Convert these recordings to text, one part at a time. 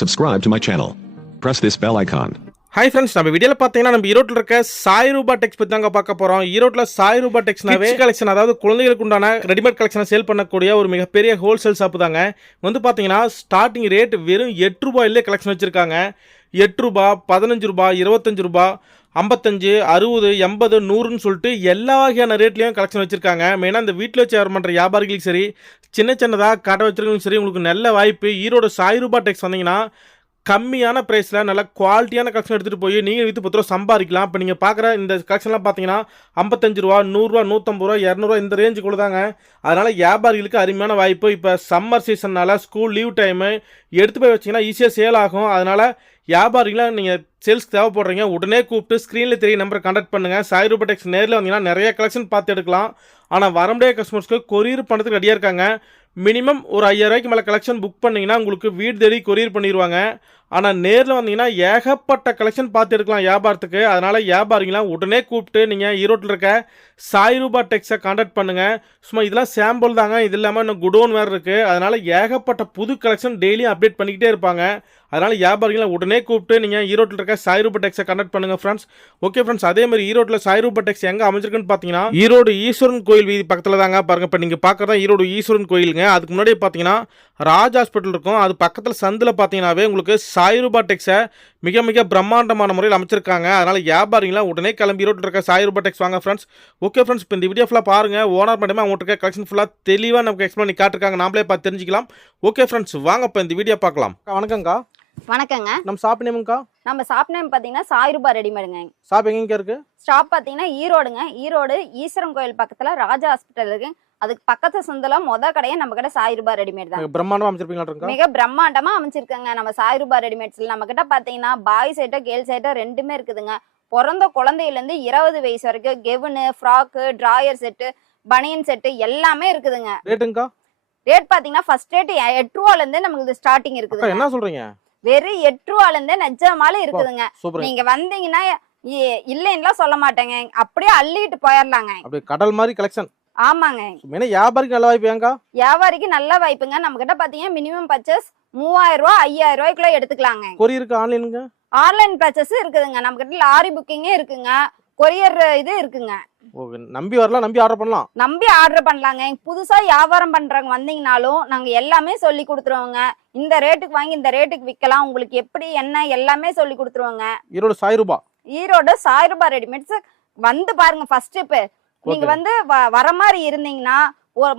Subscribe to my channel. Press this bell icon. Hi friends, நம்ம வீடியோவில் பார்த்தீங்கன்னா நம்ம ஈரோட்டில் இருக்க சாய் ரூபா டெக்ஸ் பற்றி தாங்க பார்க்க போகிறோம். ஈரோட்டில் சாய் ரூபா டெக்ஸ்னாவே கலெக்ஷன், அதாவது குழந்தைகளுக்கு உண்டான ரெடிமேட் கலெக்ஷனை சேல் பண்ணக்கூடிய ஒரு மிகப்பெரிய ஹோல்சேல் ஷாப்பு தாங்க. வந்து பார்த்தீங்கன்னா ஸ்டார்டிங் ரேட் வெறும் 8 ரூபாயிலே கலெக்ஷன் வச்சுருக்காங்க. 8 ரூபா, 15 ரூபா, 25 ரூபா, 55, 60, 80, 100ன்னு சொல்லிட்டு எல்லா வகையான ரேட்லேயும் கலெக்ஷன் வச்சுருக்காங்க. மெயினாக இந்த வீட்டில் வச்சு வியாபாரம் பண்ணுற வியாபாரிகளுக்கும் சரி, சின்னதாக கடை வச்சுருக்கவங்களுக்கும் சரி, உங்களுக்கு நல்ல வாய்ப்பு. ஈரோடு சாய் ரூபா டெக்ஸ் வந்தீங்கன்னா கம்மியான ப்ரைஸில் நல்ல குவாலிட்டியான கலெக்ஷன் எடுத்துகிட்டு போய் நீங்கள் விற்று 10 ரூபா சம்பாதிக்கலாம். இப்போ நீங்கள் பார்க்குற இந்த கலெக்ஷன்லாம் பார்த்தீங்கன்னா 55 ரூபா, 100 ரூபா, 150 ரூபா, 200 ரூபா இந்த ரேஞ்சுக்குள்ள தாங்க. அதனால் வியாபாரிகளுக்கு அருமையான வாய்ப்பு. இப்போ சம்மர் சீசன்னால் ஸ்கூல் லீவ் டைமு எடுத்து போய் வச்சிங்கன்னா ஈஸியாக சேல் ஆகும். அதனால் வியாபாரிகளாக நீங்கள் சேல்ஸ்க்கு தேவைப்படுறீங்க, உடனே கூப்பிட்டு ஸ்க்ரீனில் தெரிய நம்பரை கான்டாக்ட் பண்ணுங்கள். சாய் ரூபா டெக்ஸ் நேரில் வந்தீங்கன்னா நிறைய கலெக்ஷன் பார்த்து எடுக்கலாம். ஆனால் வர முடியாத கஸ்டமர்ஸ்க்கு கொரியர் பண்ணுறதுக்கு ரெடியாக இருக்காங்க. மினிமம் ஒரு 5000 ரூபாய்க்கு மேலே கலெக்ஷன் புக் பண்ணிங்கன்னா உங்களுக்கு வீடு தேடி கொரியர் பண்ணிடுவாங்க. ஆனால் நேரில் வந்தீங்கன்னா ஏகப்பட்ட கலெக்ஷன் பார்த்து எடுக்கலாம் வியாபாரத்துக்கு. அதனால் வியாபாரிங்களாம் உடனே கூப்பிட்டு நீங்கள் ஈரோட்டில் இருக்க சாய் ரூபா டெக்ஸை கான்டாக்ட் பண்ணுங்கள். சும்மா இதெல்லாம் சாம்பிள் தாங்க, இது இல்லாமல் இன்னும் குடோன் வேறு இருக்குது. அதனால் ஏகப்பட்ட புது கலெக்ஷன் டெய்லியும் அப்டேட் பண்ணிக்கிட்டே இருப்பாங்க. அதனால் வியாபாரிகளை உடனே கூப்பிட்டு நீங்கள் ஈரோட்டில் இருக்க சாய் ரூபா டெக்ஸை கான்டாக்ட் பண்ணுங்கள் ஃப்ரெண்ட்ஸ். ஓகே ஃப்ரெண்ட்ஸ், அதேமாதிரி ஈரோட்டில் சாய் ரூபா டெக்ஸ் எங்கே அமைச்சிருக்குன்னு பார்த்தீங்கன்னா ஈரோடு ஈஸ்வரன் கோயில் வீதி பக்கத்தில் தாங்க. பாருங்கள், இப்போ நீங்கள் பார்க்குறதா ஈரோடு ஈஸ்வரன் கோயிலுங்க. அதுக்கு முன்னாடி பார்த்தீங்கன்னா ராஜ் ஹாஸ்பிட்டல் இருக்கும். அது பக்கத்தில் சந்தில் பார்த்தீங்கன்னாவே உங்களுக்கு சாய் ரூபா டெக்ஸை மிக மிக பிரம்மாண்டமான முறையில் அமைச்சிருக்காங்க. அதனால் வியாபாரிங்களாம் உடனே கிளம்பி ஈரோட்டில் இருக்க சாய் ரூபா டெக்ஸ் வாங்க ஃப்ரெண்ட்ஸ். ஓகே ஃப்ரெண்ட்ஸ், இப்போ இந்த வீடியோ ஃபுல்லாக பாருங்கள். ஓனர் மட்டுமே அவங்கள்ட்ட இருக்க கலெக்ஷன் ஃபுல்லாக தெளிவாக நமக்கு எக்ஸ்பிளைன் பண்ணி காட்டிருக்காங்க. நாமளே பார்த்து தெரிஞ்சிக்கலாம். ஓகே ஃப்ரெண்ட்ஸ், வாங்க இப்போ இந்த வீடியோ பார்க்கலாம். வணக்கங்கக்கா. வணக்கங்க. நம்ம ஷாப் நேமுங்கக்கா? நம்ம ஷாப் நேம் பாத்தீங்கன்னா சாய் ரூபா ரெடிமேடுங்க. ஷாப் எங்க இருக்கு? ஷாப் பாத்தீங்கன்னா ஈரோடுங்க. ஈரோடு ஈஸ்வரன் கோயில் பக்கத்துல ராஜா ஹாஸ்பிட்டல் இருக்கு. அதுக்கு பக்கத்து சந்தில கடையே நம்ம கடை சாய் ரூபா ரெடிமேட் தான். பிரம்மாண்டமா அமைச்சிருப்பீங்களா? மிக பிரம்மாண்டமா அமைச்சிருக்காங்க நம்ம சாய் ரூபா ரெடிமேட்ஸ்ல. நம்ம கிட்ட பாத்தீங்கன்னா பாய் சைட்டோ கேர்ள் சைட்டோ ரெண்டுமே இருக்குதுங்க. பிறந்த குழந்தையில இருந்து 20 வயசு வரைக்கும் கெவுனு, ஃப்ராக்கு, டிராயர் செட்டு, பனியன் செட்டு எல்லாமே இருக்குதுங்க. ரேட்டுங்கக்கா? ரேட் பாத்தீங்கன்னா ஃபர்ஸ்ட் ரேட் 8 ரூபால இருந்தே நமக்கு ஸ்டார்டிங் இருக்குது. என்ன சொல்றீங்க? வெறும் 8 ரூபால இருந்தே நிஜமாலே இருக்குதுங்க. நீங்க வந்தீங்கன்னா இல்லைன்னா சொல்ல மாட்டேங்க, அப்படியே அள்ளிட்டு போயிடலாங்க. அப்படியே கடல் மாதிரி கலெக்ஷன். ஆமாங்க. வியாபாரிக்கு நல்ல வாய்ப்பு. வியாபாரிக்கு நல்ல வாய்ப்புங்க. நம்ம கிட்ட பாத்தீங்கன்னா மினிமம் பர்ச்சேஸ் 3000 ரூபா 5000 ரூபாய்க்குள்ள எடுத்துக்கலாங்க. கொரியருக்கு ஆன்லைனுங்க? ஆன்லைன் பர்ச்சேஸ் இருக்குதுங்க. நம்ம கிட்ட லாரி புக்கிங்கே இருக்குங்க, கொரியர் இது இருக்குங்க. நம்பி வரலாம், நம்பி ஆர்டர் பண்ணலாம். நம்பி ஆர்டர் பண்ணலாங்க. புதுசா வியாபாரம் பண்றவங்க வந்தீங்கனாலும் நாங்க எல்லாமே சொல்லி கொடுத்துருவோங்க. இந்த ரேட்டுக்கு வாங்கி இந்த ரேட்டுக்கு விற்கலாம், உங்களுக்கு எப்படி என்ன எல்லாமே சொல்லி கொடுத்துருவோங்க. ஈரோடு சாய் ரூபா. ஈரோடு சாய் ரூபா ரெடிமேட்ஸ் வந்து பாருங்க. ஃபர்ஸ்ட் இப்ப நீங்க வந்து வர மாதிரி இருந்தீங்கன்னா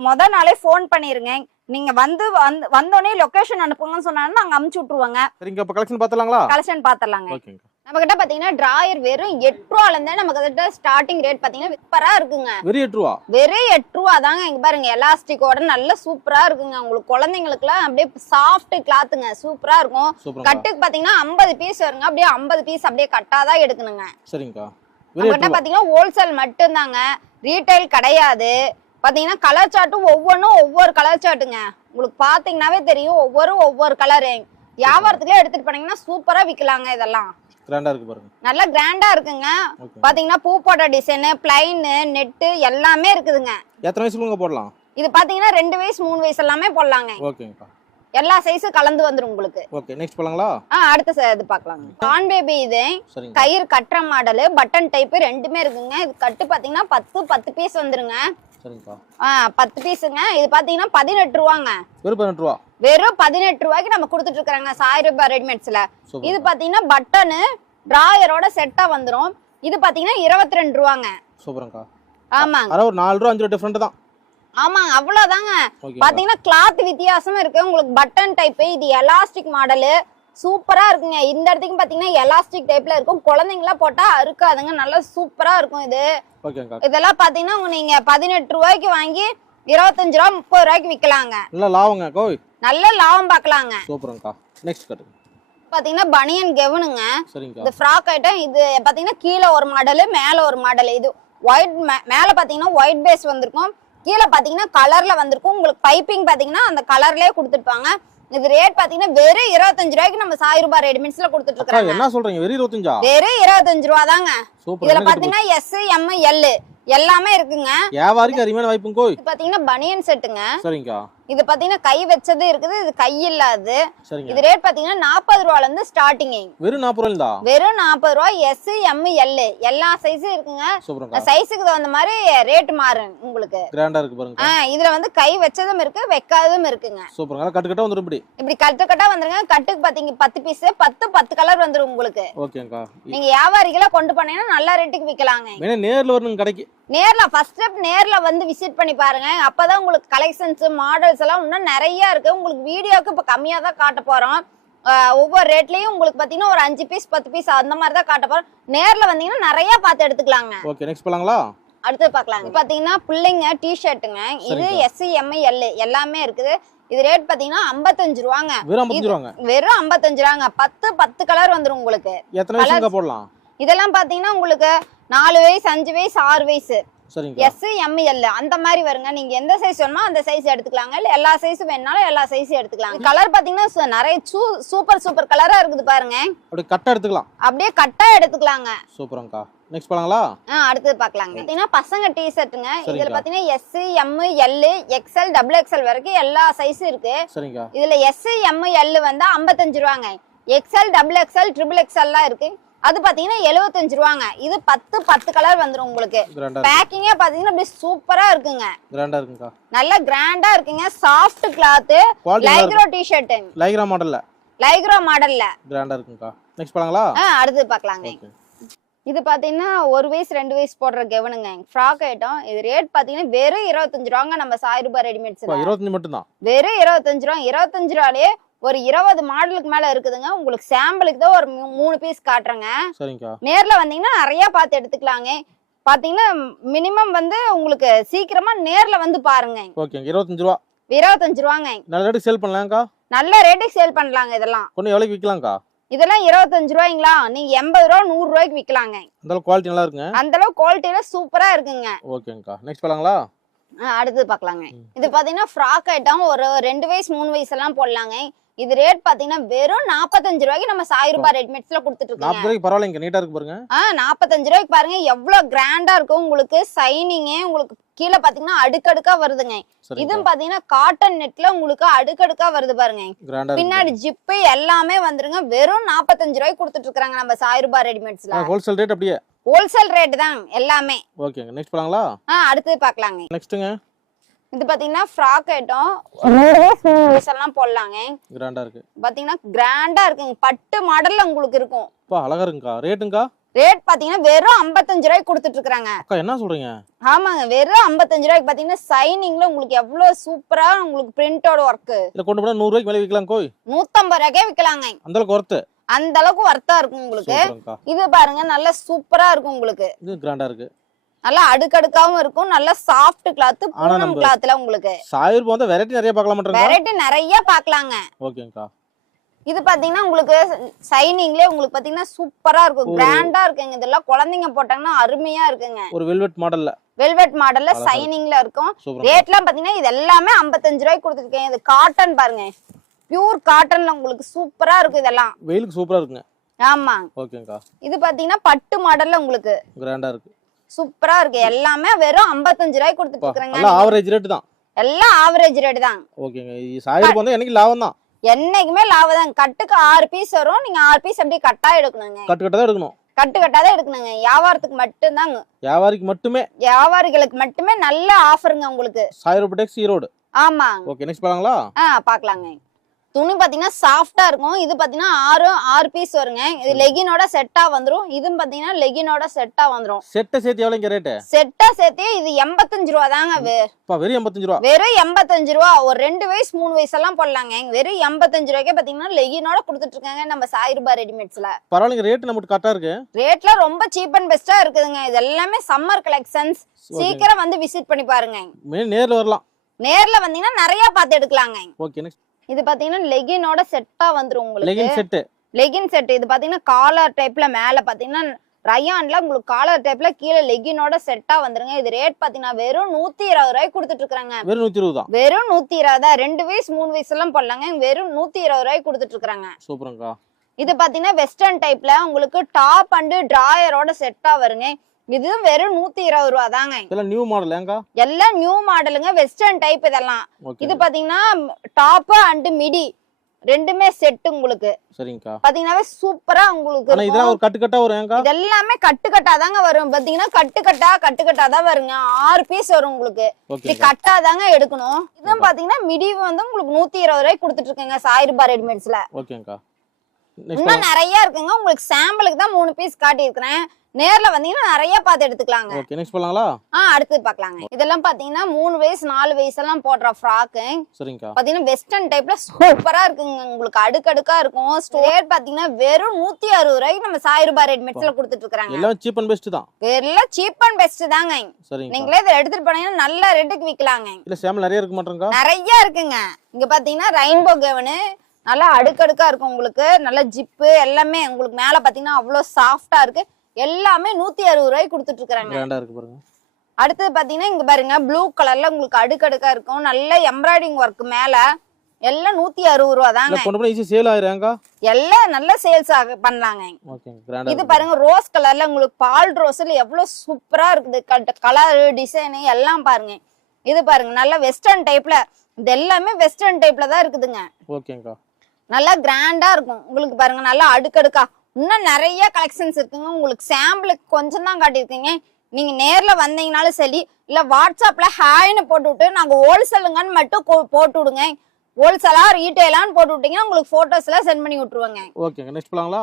முத நாளே போன் பண்ணிருங்க. நீங்க வந்தோடனே லொகேஷன் அனுப்புங்கன்னு சொன்னாங்கன்னா நாங்க அமுச்சு விட்டுருவாங்க. சரிங்க, அப்ப கலெக்ஷன் பாத்தலாங்களா? கலெக்ஷன் பாத்தலாங்க. நம்ம கிட்ட பாத்தீங்கன்னா டிராயர் வெறும் 8 ரூபால இருந்தே நமக்கு கிட்ட ஸ்டார்டிங் ரேட் பாத்தீங்கன்னா சூப்பரா இருக்குங்க. வெறும் 8 ரூபா? வெறும் 8 ரூபா தாங்க. இங்க பாருங்க, எலாஸ்டிக்கோட நல்ல சூப்பரா இருக்குங்க. உங்களுக்கு குழந்தைங்களுக்கு எல்லாம் அப்படியே சாஃப்ட் கிளாத்துங்க, சூப்பரா இருக்கும். கட்டுக்கு பாத்தீங்கன்னா 50 பீஸ் வருங்க. அப்படியே 50 பீஸ் அப்படியே கட்டாதான் எடுக்கணுங்க. சரிங்கக்கா. நம்மகிட்ட பாத்தீங்கன்னா ஹோல்சேல் மட்டும் தாங்க, ரீட்டைல் கிடையாது. பாத்தீங்கன்னா கலர் சார்ட்டும் ஒவ்வொன்றும் ஒவ்வொரு கலர் சார்ட்டுங்க. உங்களுக்கு பாத்தீங்கன்னாவே தெரியும், ஒவ்வொரு கலரு. வியாபாரத்துக்குள்ள எடுத்துட்டு போனீங்கன்னா சூப்பரா விக்கலாங்க. இதெல்லாம் கிராண்டா இருக்கு பாருங்க, நல்லா கிராண்டா இருக்குங்க. பாத்தீங்கன்னா பூ போட்ட டிசைன், பிளைன், நெட் எல்லாமே இருக்குதுங்க. எத்தனை வயசுக்கு போடலாம்? இது பாத்தீங்கன்னா 2 வயசு 3 வயசு எல்லாமே போடலாங்க. ஓகேங்கக்கா. எல்லா சைஸும் கலந்து வந்துரும் உங்களுக்கு. ஓகே, நெக்ஸ்ட் போலாங்களா? அடுத்த இது பார்க்கலாங்க. கான் பேபி இது கயிறு கட்டுற மாடல், பட்டன் டைப் ரெண்டுமே இருக்குங்க. இது கட்டு பாத்தீங்கன்னா 10 பீஸ் வந்துருங்க. சரிங்கக்கா. 10 பீஸுங்க. இது பாத்தீங்கன்னா 18 ரூபாங்க. வெறும் 18 ரூபா? வெறும் 18 ரூபாய்க்கு நம்ம கொடுத்துட்டு இருக்காங்க சாய் ரூபா ரெடிமேட்ஸ்ல. இது பாத்தீங்கன்னா பட்டனு டிராயரோட செட்டா வந்துரும். இது பாத்தீங்கன்னா 22 ரூபாங்க. சூப்பர்ங்கா. ஆமாங்க. அர ஒரு 4 ரூபா 5 ரூபா டிஃபரண்ட் தான். ஆமாங்க, அவ்வளவுதாங்க. பாத்தீங்கன்னா கிளாத் வித்தியாசமா இருக்கு. உங்களுக்கு பட்டன் டைப், இது எலாஸ்டிக் மாடலு, சூப்பரா இருக்குங்க. இந்த இடத்துக்கு பாத்தீங்கன்னா எலாஸ்டிக் டைப்ல இருக்கும். குழந்தைங்களா போட்டா அறுக்காதுங்க, நல்லா சூப்பரா இருக்கும். இது இதெல்லாம் பாத்தீங்கன்னா நீங்க 18 ரூபாய்க்கு வாங்கி 25 ரூபா 30 ரூபாய்க்கு விக்கலாங்க. நல்ல லாபங்க கோய், நல்ல லாபம் பார்க்கலாங்க. சூப்பர்ங்கா. நெக்ஸ்ட் கட்டு பாத்தீங்கன்னா பனியன் கெவுனுங்க. இந்த ஃப்ராக் ஐட்டம். இது பாத்தீங்கன்னா கீழே ஒரு மாடல், மேல ஒரு மாடல். இது ஒயிட், மேல பாத்தீங்கன்னா ஒயிட் பேஸ் வந்திருக்கும், கீழே பாத்தீங்கன்னா கலர்ல வந்திருக்கும். உங்களுக்கு பைப்பிங் பாத்தீங்கன்னா அந்த கலர்லயே கொடுத்துருப்பாங்க. இது ரேட் பாத்தீங்கன்னா வெறும் 25 ரூபாய்க்கு நம்ம சாய் ரூபா ரெடிமேட்ஸ்ல கொடுத்துட்டு இருக்கோம். என்ன சொல்றீங்க? வெறும் 25? வெறும் 25 ரூபா தாங்க. இதுல பாத்தீங்கன்னா எஸ், எம், எல் எல்லாமே இருக்குங்க. வியாபாரிக்கு அருமையான வாய்ப்புங்க. இது பாத்தீங்கன்னா பனியன் செட்டுங்க. சரிங்கக்கா. இது பாத்தீங்கன்னா கை வச்சது இருக்குது, இது கை இல்லாது. சரிங்க. இது ரேட் பாத்தீங்கன்னா 40 ரூபாயில இருந்து ஸ்டார்டிங். வெறும் 40 ரூபாயில தான். வெறும் 40 ரூபாய். எஸ், எம், எல் எல்லா சைஸும் இருக்குங்க. சூப்பர்ங்க. சைஸுக்கு தகுந்த மாதிரி ரேட் மாறும் உங்களுக்கு. கிராண்டா இருக்கு பாருங்க. இதுல வந்து கை வச்சதும் இருக்கு, வைக்காததும் இருக்குங்க. சூப்பர்ங்க. கட்டு கட்டா வந்துரும் இப்படி கட்டு கட்டா வந்துருங்க. கட்டுக்கு பாத்தீங்க 10 பீஸ், 10 கலர் வந்துரும் உங்களுக்கு. ஓகேங்கா. நீங்க வியாபாரிகளா கொண்டு போனீங்கன்னா நல்ல ரேட்டுக்கு விக்கலாங்க. நேர்ல வரணும் கடைக்கு. நேர்ல ஃபர்ஸ்ட் ஸ்டெப் நேர்ல வந்து விசிட் பண்ணி பாருங்க. அப்பதான் உங்களுக்கு கலெக்ஷன்ஸ் மாடல்ஸ் எல்லாம் இன்னும் நிறைய இருக்கு. உங்களுக்கு வீடியோக்கு இப்ப கம்மியா தான் காட்ட போறோம். ஒவ்வொரு ரேட்லயும் உங்களுக்கு பாத்தீங்கன்னா ஒரு 5 பீஸ் 10 பீஸ் அந்த மாதிரி தான் காட்ட போறோம். நேர்ல வந்தீங்கன்னா நிறைய பார்த்து எடுத்துக்கலாங்க. ஓகே, நெக்ஸ்ட் போலாங்களா? அடுத்து பார்க்கலாங்க. பாத்தீங்கன்னா பிள்ளைங்க டி-ஷர்ட்டுங்க. இது எஸ், எம், எல் எல்லாமே இருக்குது. இது ரேட் பாத்தீங்கன்னா 55 ரூபாங்க. வெறும் 55 ரூபாங்க. வெறும் 55 ரூபாங்க. 10 கலர் வந்துரும் உங்களுக்கு. எத்தனை வயசுங்க போடலாம்? இதெல்லாம் பாத்தீங்கன்னா உங்களுக்கு 4 வயசு 5 வயசு 6 வயசு. சரிங்க. எஸ், எம், எல் அந்த மாதிரி வருங்க. நீங்க எந்த சைஸ் வேணுமோ அந்த சைஸ் எடுத்துக்கலாங்க. இல்ல எல்லா சைஸும் வேணாலும் எல்லா சைஸும் எடுத்துக்கலாம். கலர் பாத்தீங்கன்னா நிறைய சூப்பர் கலரா இருக்குது பாருங்க. அப்படியே கட்டா எடுத்துக்கலாம். அப்படியே கட்டா எடுத்துக்கலாங்க. சூப்பர்ங்கா. நெக்ஸ்ட் போலாங்களா? அடுத்து பார்க்கலாங்க. பாத்தீங்கன்னா பசங்க டி-ஷர்ட்டுங்க. இதுல பாத்தீங்கன்னா S, M, L, XL, double XL வரைக்கும் எல்லா சைஸும் இருக்கு. சரிங்க. இதுல எஸ், எம், எல் வந்து 55 ரூபாங்க. XL, double XL, triple XL எல்லாம் இருக்கு. அது பாத்தீங்கன்னா 75 ரூபாங்க. இது 10 கலர் வந்துரும் உங்களுக்கு. பேக்கிங்கே பாத்தீங்கன்னா அப்படியே சூப்பரா இருக்குங்க. கிராண்டா இருக்குங்க. நல்ல கிராண்டா இருக்குங்க. Soft cloth, lycra T-shirt. Lycra மாடல்ல. கிராண்டா இருக்குங்க. நெக்ஸ்ட் போலாங்களா? அடுத்து பார்க்கலாங்க. இது பாத்தீங்கன்னா 1 வயசு 2 வயசு போடுற கெவனுங்க. Frock item. இது ரேட் பாத்தீங்கன்னா வெறும் 25 ரூபாங்க. நம்ம 1000 ரூபாய் ரெடிமேட்ஸ். 25 மட்டும் தான். வெறும் 25 ரூபா. 25 ரூபாலே ஒரு 20 மாடலுக்கு மேல இருக்குதுங்க. உங்களுக்கு சாம்பிளுக்கு தான் ஒரு 3 பீஸ் காட்டுறேங்க. சரிங்க. நேர்ல வந்தீங்கன்னா நிறைய பார்த்து எடுத்துக்கலாங்க. பாத்தீங்கன்னா மினிமம் வந்து உங்களுக்கு சீக்கிரமா நேர்ல வந்து பாருங்க. ஓகேங்க. 25 ரூபா. 25 ரூபாங்க. நல்ல ரேட்டுக்கு சேல் பண்ணலாம்க்கா. நல்ல ரேட்டுக்கு சேல் பண்ணலாங்க. இதெல்லாம் கொஞ்சம் எவ்வளவுக்கு விக்கலாம்க்கா? இதெல்லாம் 25 ரூபாய்ங்களா? நீங்க 80 ரூபா 100 ரூபாய்க்கு விக்கலாங்க. அந்த அளவுக்கு குவாலிட்டி நல்லா இருக்குங்க. அந்த அளவுக்கு குவாலிட்டில சூப்பரா இருக்குங்க. ஓகேங்கா. நெக்ஸ்ட் போலாங்களா? அடுத்து பார்க்கலாங்க. இது பாத்தீங்கன்னா ஃப்ராக் ஐட்டம். ஒரு 2 வயசு 3 வயசு எல்லாம் போடலாங்க. இது ரேட் பாத்தீங்கன்னா வெறும் 45 ரூபாய்க்கு நம்ம 1000 ரூபாய் ரெடிமேட்ஸ்ல கொடுத்துட்டு இருக்கோம். 40 ரூபாய்க்கு பரவாயில்லைங்க. நீட்டா இருக்கு பாருங்க. 45 ரூபாய்க்கு பாருங்க எவ்வளவு கிராண்டா இருக்கும் உங்களுக்கு. சைனிங் உங்களுக்கு கீழே பாத்தீங்கன்னா அடுக்கடுக்கா வருதுங்க. இதுவும் பாத்தீங்கன்னா காட்டன் நெட்ல உங்களுக்கு அடுக்கடுக்கா வருது பாருங்க. பின்னாடி ஜிப்பு எல்லாமே வந்துருங்க. வெறும் 45 ரூபாய்க்கு கொடுத்துட்டு இருக்காங்க நம்ம 1000 ரூபாய் ரெடிமேட்ஸ்ல. ஹோல்சேல் ரேட் அப்படியே. ஹோல்சேல் ரேட் தான் எல்லாமே. ஓகேங்க. நெக்ஸ்ட் போலாங்களா? அடுத்து பார்க்கலாங்க. நெக்ஸ்ட்ங்க. இது பாத்தீங்கன்னா ஃப்ராக் ஐட்டம். எல்லாம் போடலாங்க. கிராண்டா இருக்கு. பாத்தீங்கன்னா கிராண்டா இருக்குங்க. பட்டு மாடல்ல உங்களுக்கு இருக்கும். அழகா இருக்குங்கா. ரேட்டுங்கா? ரேட் பாத்தீங்கன்னா வெறும் 55 ரூபாய்க்கு கொடுத்துட்டு இருக்காங்க. அக்கா என்ன சொல்றீங்க? ஆமாங்க. வெறும் 55 ரூபாய்க்கு பாத்தீங்கன்னா சைனிங்ல உங்களுக்கு எவ்வளவு சூப்பரா உங்களுக்கு பிரிண்டோட ஒர்க். இத கொண்டு போனா 100 ரூபாய்க்கு மேல விக்கலாம் கோய். 150 ரூபாய்க்கே விக்கலாங்க. அந்த அளவுக்கு ஒர்த். அந்த அளவுக்கு ஒர்த்தா இருக்கும் உங்களுக்கு. இது பாருங்க நல்ல சூப்பரா இருக்கும் உங்களுக்கு. இது கிராண்டா இருக்கு. நல்லா அடுக்கடுக்காவும் இருக்கும். நல்ல சாஃப்ட் கிளாத், பூனம் கிளாத்ல உங்களுக்கு. 1000 ரூபாய் வந்து வெரைட்டி நிறைய பார்க்கலாம் மாட்டீங்க. வெரைட்டி நிறைய பார்க்கலாங்க. ஓகேங்கா. இது பாத்தீங்கன்னா உங்களுக்கு சைனிங்லயே உங்களுக்கு பாத்தீங்கன்னா சூப்பரா இருக்கும். கிராண்டா இருக்குங்க. இதெல்லாம் குழந்தைங்க போட்டாங்கன்னா அருமையா இருக்குங்க. ஒரு வெல்வெட் மாடல்ல சைனிங்ல இருக்கும். ரேட்லாம் பாத்தீங்கன்னா இது எல்லாமே 55 ரூபாய்க்கு கொடுத்துருக்கேன். இது காட்டன் பாருங்க. பியூர் காட்டன்ல உங்களுக்கு சூப்பரா இருக்கும். இதெல்லாம் வெயிலுக்கு சூப்பரா இருக்குங்க. ஆமா. ஓகேங்கா. இது பாத்தீங்கன்னா பட்டு மாடல்ல உங்களுக்கு கிராண்டா இருக்கு. சூப்பரா இருக்கு. எல்லாமே வெறும் 55 ரூபாய்க்கு கொடுத்துட்டு இருக்காங்க. எல்லாம் ஆவரேஜ் ரேட் தான். எல்லாம் ஆவரேஜ் ரேட் தான். ஓகேங்க. 1000 ரூபாய் வந்து எனக்கு லாபம் தான். என்னைக்குமே லாபம் தான். கட்டுக்கு 6 பீஸ் வரும். நீங்க 6 பீஸ் அப்படியே கட்டா எடுக்கணுங்க. கட்டு கட்டா எடுக்கணும். கட்டு கட்டாதான் எடுக்கணுங்க. வியாபாரத்துக்கு மட்டும் தாங்க. வியாபாரிகளுக்கு மட்டுமே நல்ல ஆஃபருங்க உங்களுக்கு. 1000 ரூபாய் டெக்ஸ் ஈரோடு. ஆமா. ஓகே. நெக்ஸ்ட் பாக்கலாங்களா? பார்க்கலாங்க. துணி பாத்தீங்கன்னா சாஃப்டா இருக்கும். இது பாத்தீங்கன்னா 6 பீஸ் வருங்க. இது லெகினோட செட்டா வந்துரும். இதுவும் பாத்தீங்கன்னா லெகினோட செட்டா வந்துரும். செட்ட சேர்த்து எவ்வளவுங்க ரேட்? செட்டா சேர்த்து இது 85 ரூபா தாங்க. வெறும் 85 ரூபா. வெறும் 85 ரூபா. ஒரு 2 வயசு 3 வயசு எல்லாம் போடலாங்க. வெறும் 85 ரூபாய்க்கே பாத்தீங்கன்னா லெகினோட கொடுத்துட்டு இருக்காங்க நம்ம 1000 ரூபாய் ரெடிமேட்ஸ்ல. பரவாயில்லைங்க. ரேட் நமக்கு கரெக்டா இருக்கு. ரேட்ல ரொம்ப சீப் அண்ட் பெஸ்டா இருக்குதுங்க. இது எல்லாமே சம்மர் கலெக்ஷன்ஸ். சீக்கிரம் வந்து விசிட் பண்ணி பாருங்க. நேர்ல வரலாம். நேர்ல வந்தீங்கன்னா நிறைய பார்த்து எடுக்கலாங்க. ஓகே. நெக்ஸ்ட். இது பாத்தீங்கன்னா லெகினோட செட்டா வந்துரும் உங்களுக்கு. Legging set. இது பாத்தீங்கன்னா காலர் டைப்ல மேல பாத்தீங்கன்னா ரயான்ல உங்களுக்கு காலர் டைப்ல கீழே லெகினோட செட்டா வந்துருங்க. இது ரேட் பாத்தீங்கன்னா வெறும் 120 ரூபாய்க்கு கொடுத்துட்டு இருக்காங்க. வெறும் 120 தான். வெறும் 120 தான். 2 வயசு 3 வயசு எல்லாம் போடலாங்க. வெறும் 120 ரூபாய்க்கு கொடுத்துட்டு இருக்காங்க. சூப்பர்ங்கா. இது பாத்தீங்கன்னா வெஸ்டர்ன் டைப்ல உங்களுக்கு டாப் அண்ட் டிராயரோட செட்டா வருங்க. இது வெறும் 120 ரூபா தாங்க. இதெல்லாம் நியூ மாடல் ஏங்கா? எல்லாம் நியூ மாடலுங்க, வெஸ்டர்ன் டைப் இதெல்லாம். இது பாத்தீங்கன்னா டாப் அண்ட் மிடி ரெண்டுமே செட் உங்களுக்கு. சரிங்கக்கா. பாத்தீங்கன்னா சூப்பரா உங்களுக்கு. ஆனா இதெல்லாம் ஒரு கட்டுக்கட்டா வரும் ஏங்கா? இது எல்லாமே கட்டுக்கட்டா தாங்க வரும். பாத்தீங்கன்னா கட்டுக்கட்டா தான் வருங்க. 6 பீஸ் வரும் உங்களுக்கு. இது கட்டா தாங்க எடுக்கணும். இதுவும் பாத்தீங்கன்னா மிடி வந்து உங்களுக்கு 120 ரூபாய்க்கு கொடுத்துட்டு இருக்கேங்க சாய் ரூபா ரெடிமேட்ஸ்ல. ஓகேங்கா. இன்னும் நிறைய இருக்குங்க. உங்களுக்கு சாம்பிளுக்கு தான் 3 பீஸ் காட்டி இருக்கிறேன். நேர்ல வந்தீங்கன்னா நிறைய பார்த்து எடுத்துக்கலாங்க. ஓகே, நெக்ஸ்ட் போலாங்களா? அடுத்து பார்க்கலாங்க. இதெல்லாம் பாத்தீங்கன்னா 3 வயசு 4 வயசு எல்லாம் போடுற ஃப்ராக். சரிங்கக்கா. பாத்தீங்கன்னா வெஸ்டர்ன் டைப்ல சூப்பரா இருக்குங்க. உங்களுக்கு அடுக்கடுக்கா இருக்கும். ரேட் பாத்தீங்கன்னா வெறும் 160 ரூபாய்க்கு நம்ம சாய் ரூபா ரெடிமேட்ஸ்ல கொடுத்துட்டு இருக்காங்க. எல்லாம் சீப் அண்ட் பெஸ்ட் தான். எல்லாம் சீப் அண்ட் பெஸ்ட் தாங்க. நீங்களே இத எடுத்துட்டு போனீங்கன்னா நல்ல ரேட்டுக்கு விக்கலாங்க. இல்ல சாம்பிள் நிறைய இருக்கு மாட்டேங்க? நிறைய இருக்குங்க. இங்க பாத்தீங்கன்னா ரெயின்போ கவுன் நல்லா அடுக்கடுக்கா இருக்கும் உங்களுக்கு. நல்ல ஜிப்பு எல்லாமே உங்களுக்கு மேல பாத்தீங்கன்னா அவ்வளவு சாஃப்டா இருக்கு. எல்லாமே 160 ரூபாய்க்கு கொடுத்துட்டு இருக்காங்க. அடுத்தது பாத்தீங்கன்னா இங்க பாருங்க ப்ளூ கலர்ல உங்களுக்கு அடுக்கடுக்கா இருக்கும். நல்ல எம்ப்ராய்டிங் ஒர்க் மேல. எல்லாம் 160 ரூபா தாங்க. எல்லாம் நல்ல சேல்ஸ் பண்ணலாங்க. இது பாருங்க ரோஸ் கலர்ல உங்களுக்கு பால் ரோஸ்ல எவ்வளவு சூப்பரா இருக்குது. கலர் டிசைன் எல்லாம் பாருங்க. இது பாருங்க நல்ல வெஸ்டர்ன் டைப்ல. இது எல்லாமே வெஸ்டர்ன் டைப்ல தான் இருக்குதுங்க. நல்லா கிராண்டா இருக்கும் உங்களுக்கு. பாருங்க நல்லா அடுக்கடுக்கா. இன்னும் நிறைய கலெக்ஷன்ஸ் இருக்குங்க. உங்களுக்கு சாம்பிளுக்கு கொஞ்சம் தான் காட்டியிருக்கீங்க. நீங்க நேர்ல வந்தீங்கனாலும் சரி, இல்ல வாட்ஸ்அப்ல ஹாய்னு போட்டு விட்டு நாங்க ஹோல்சேலுங்கன்னு மட்டும் போட்டு விடுங்க. ஹோல்சேலா ரீட்டைலான்னு போட்டு விட்டீங்கன்னா உங்களுக்கு போட்டோஸ் எல்லாம் சென்ட் பண்ணி விட்டுருவாங்க. ஓகேங்க, நெக்ஸ்ட் போலாங்களா?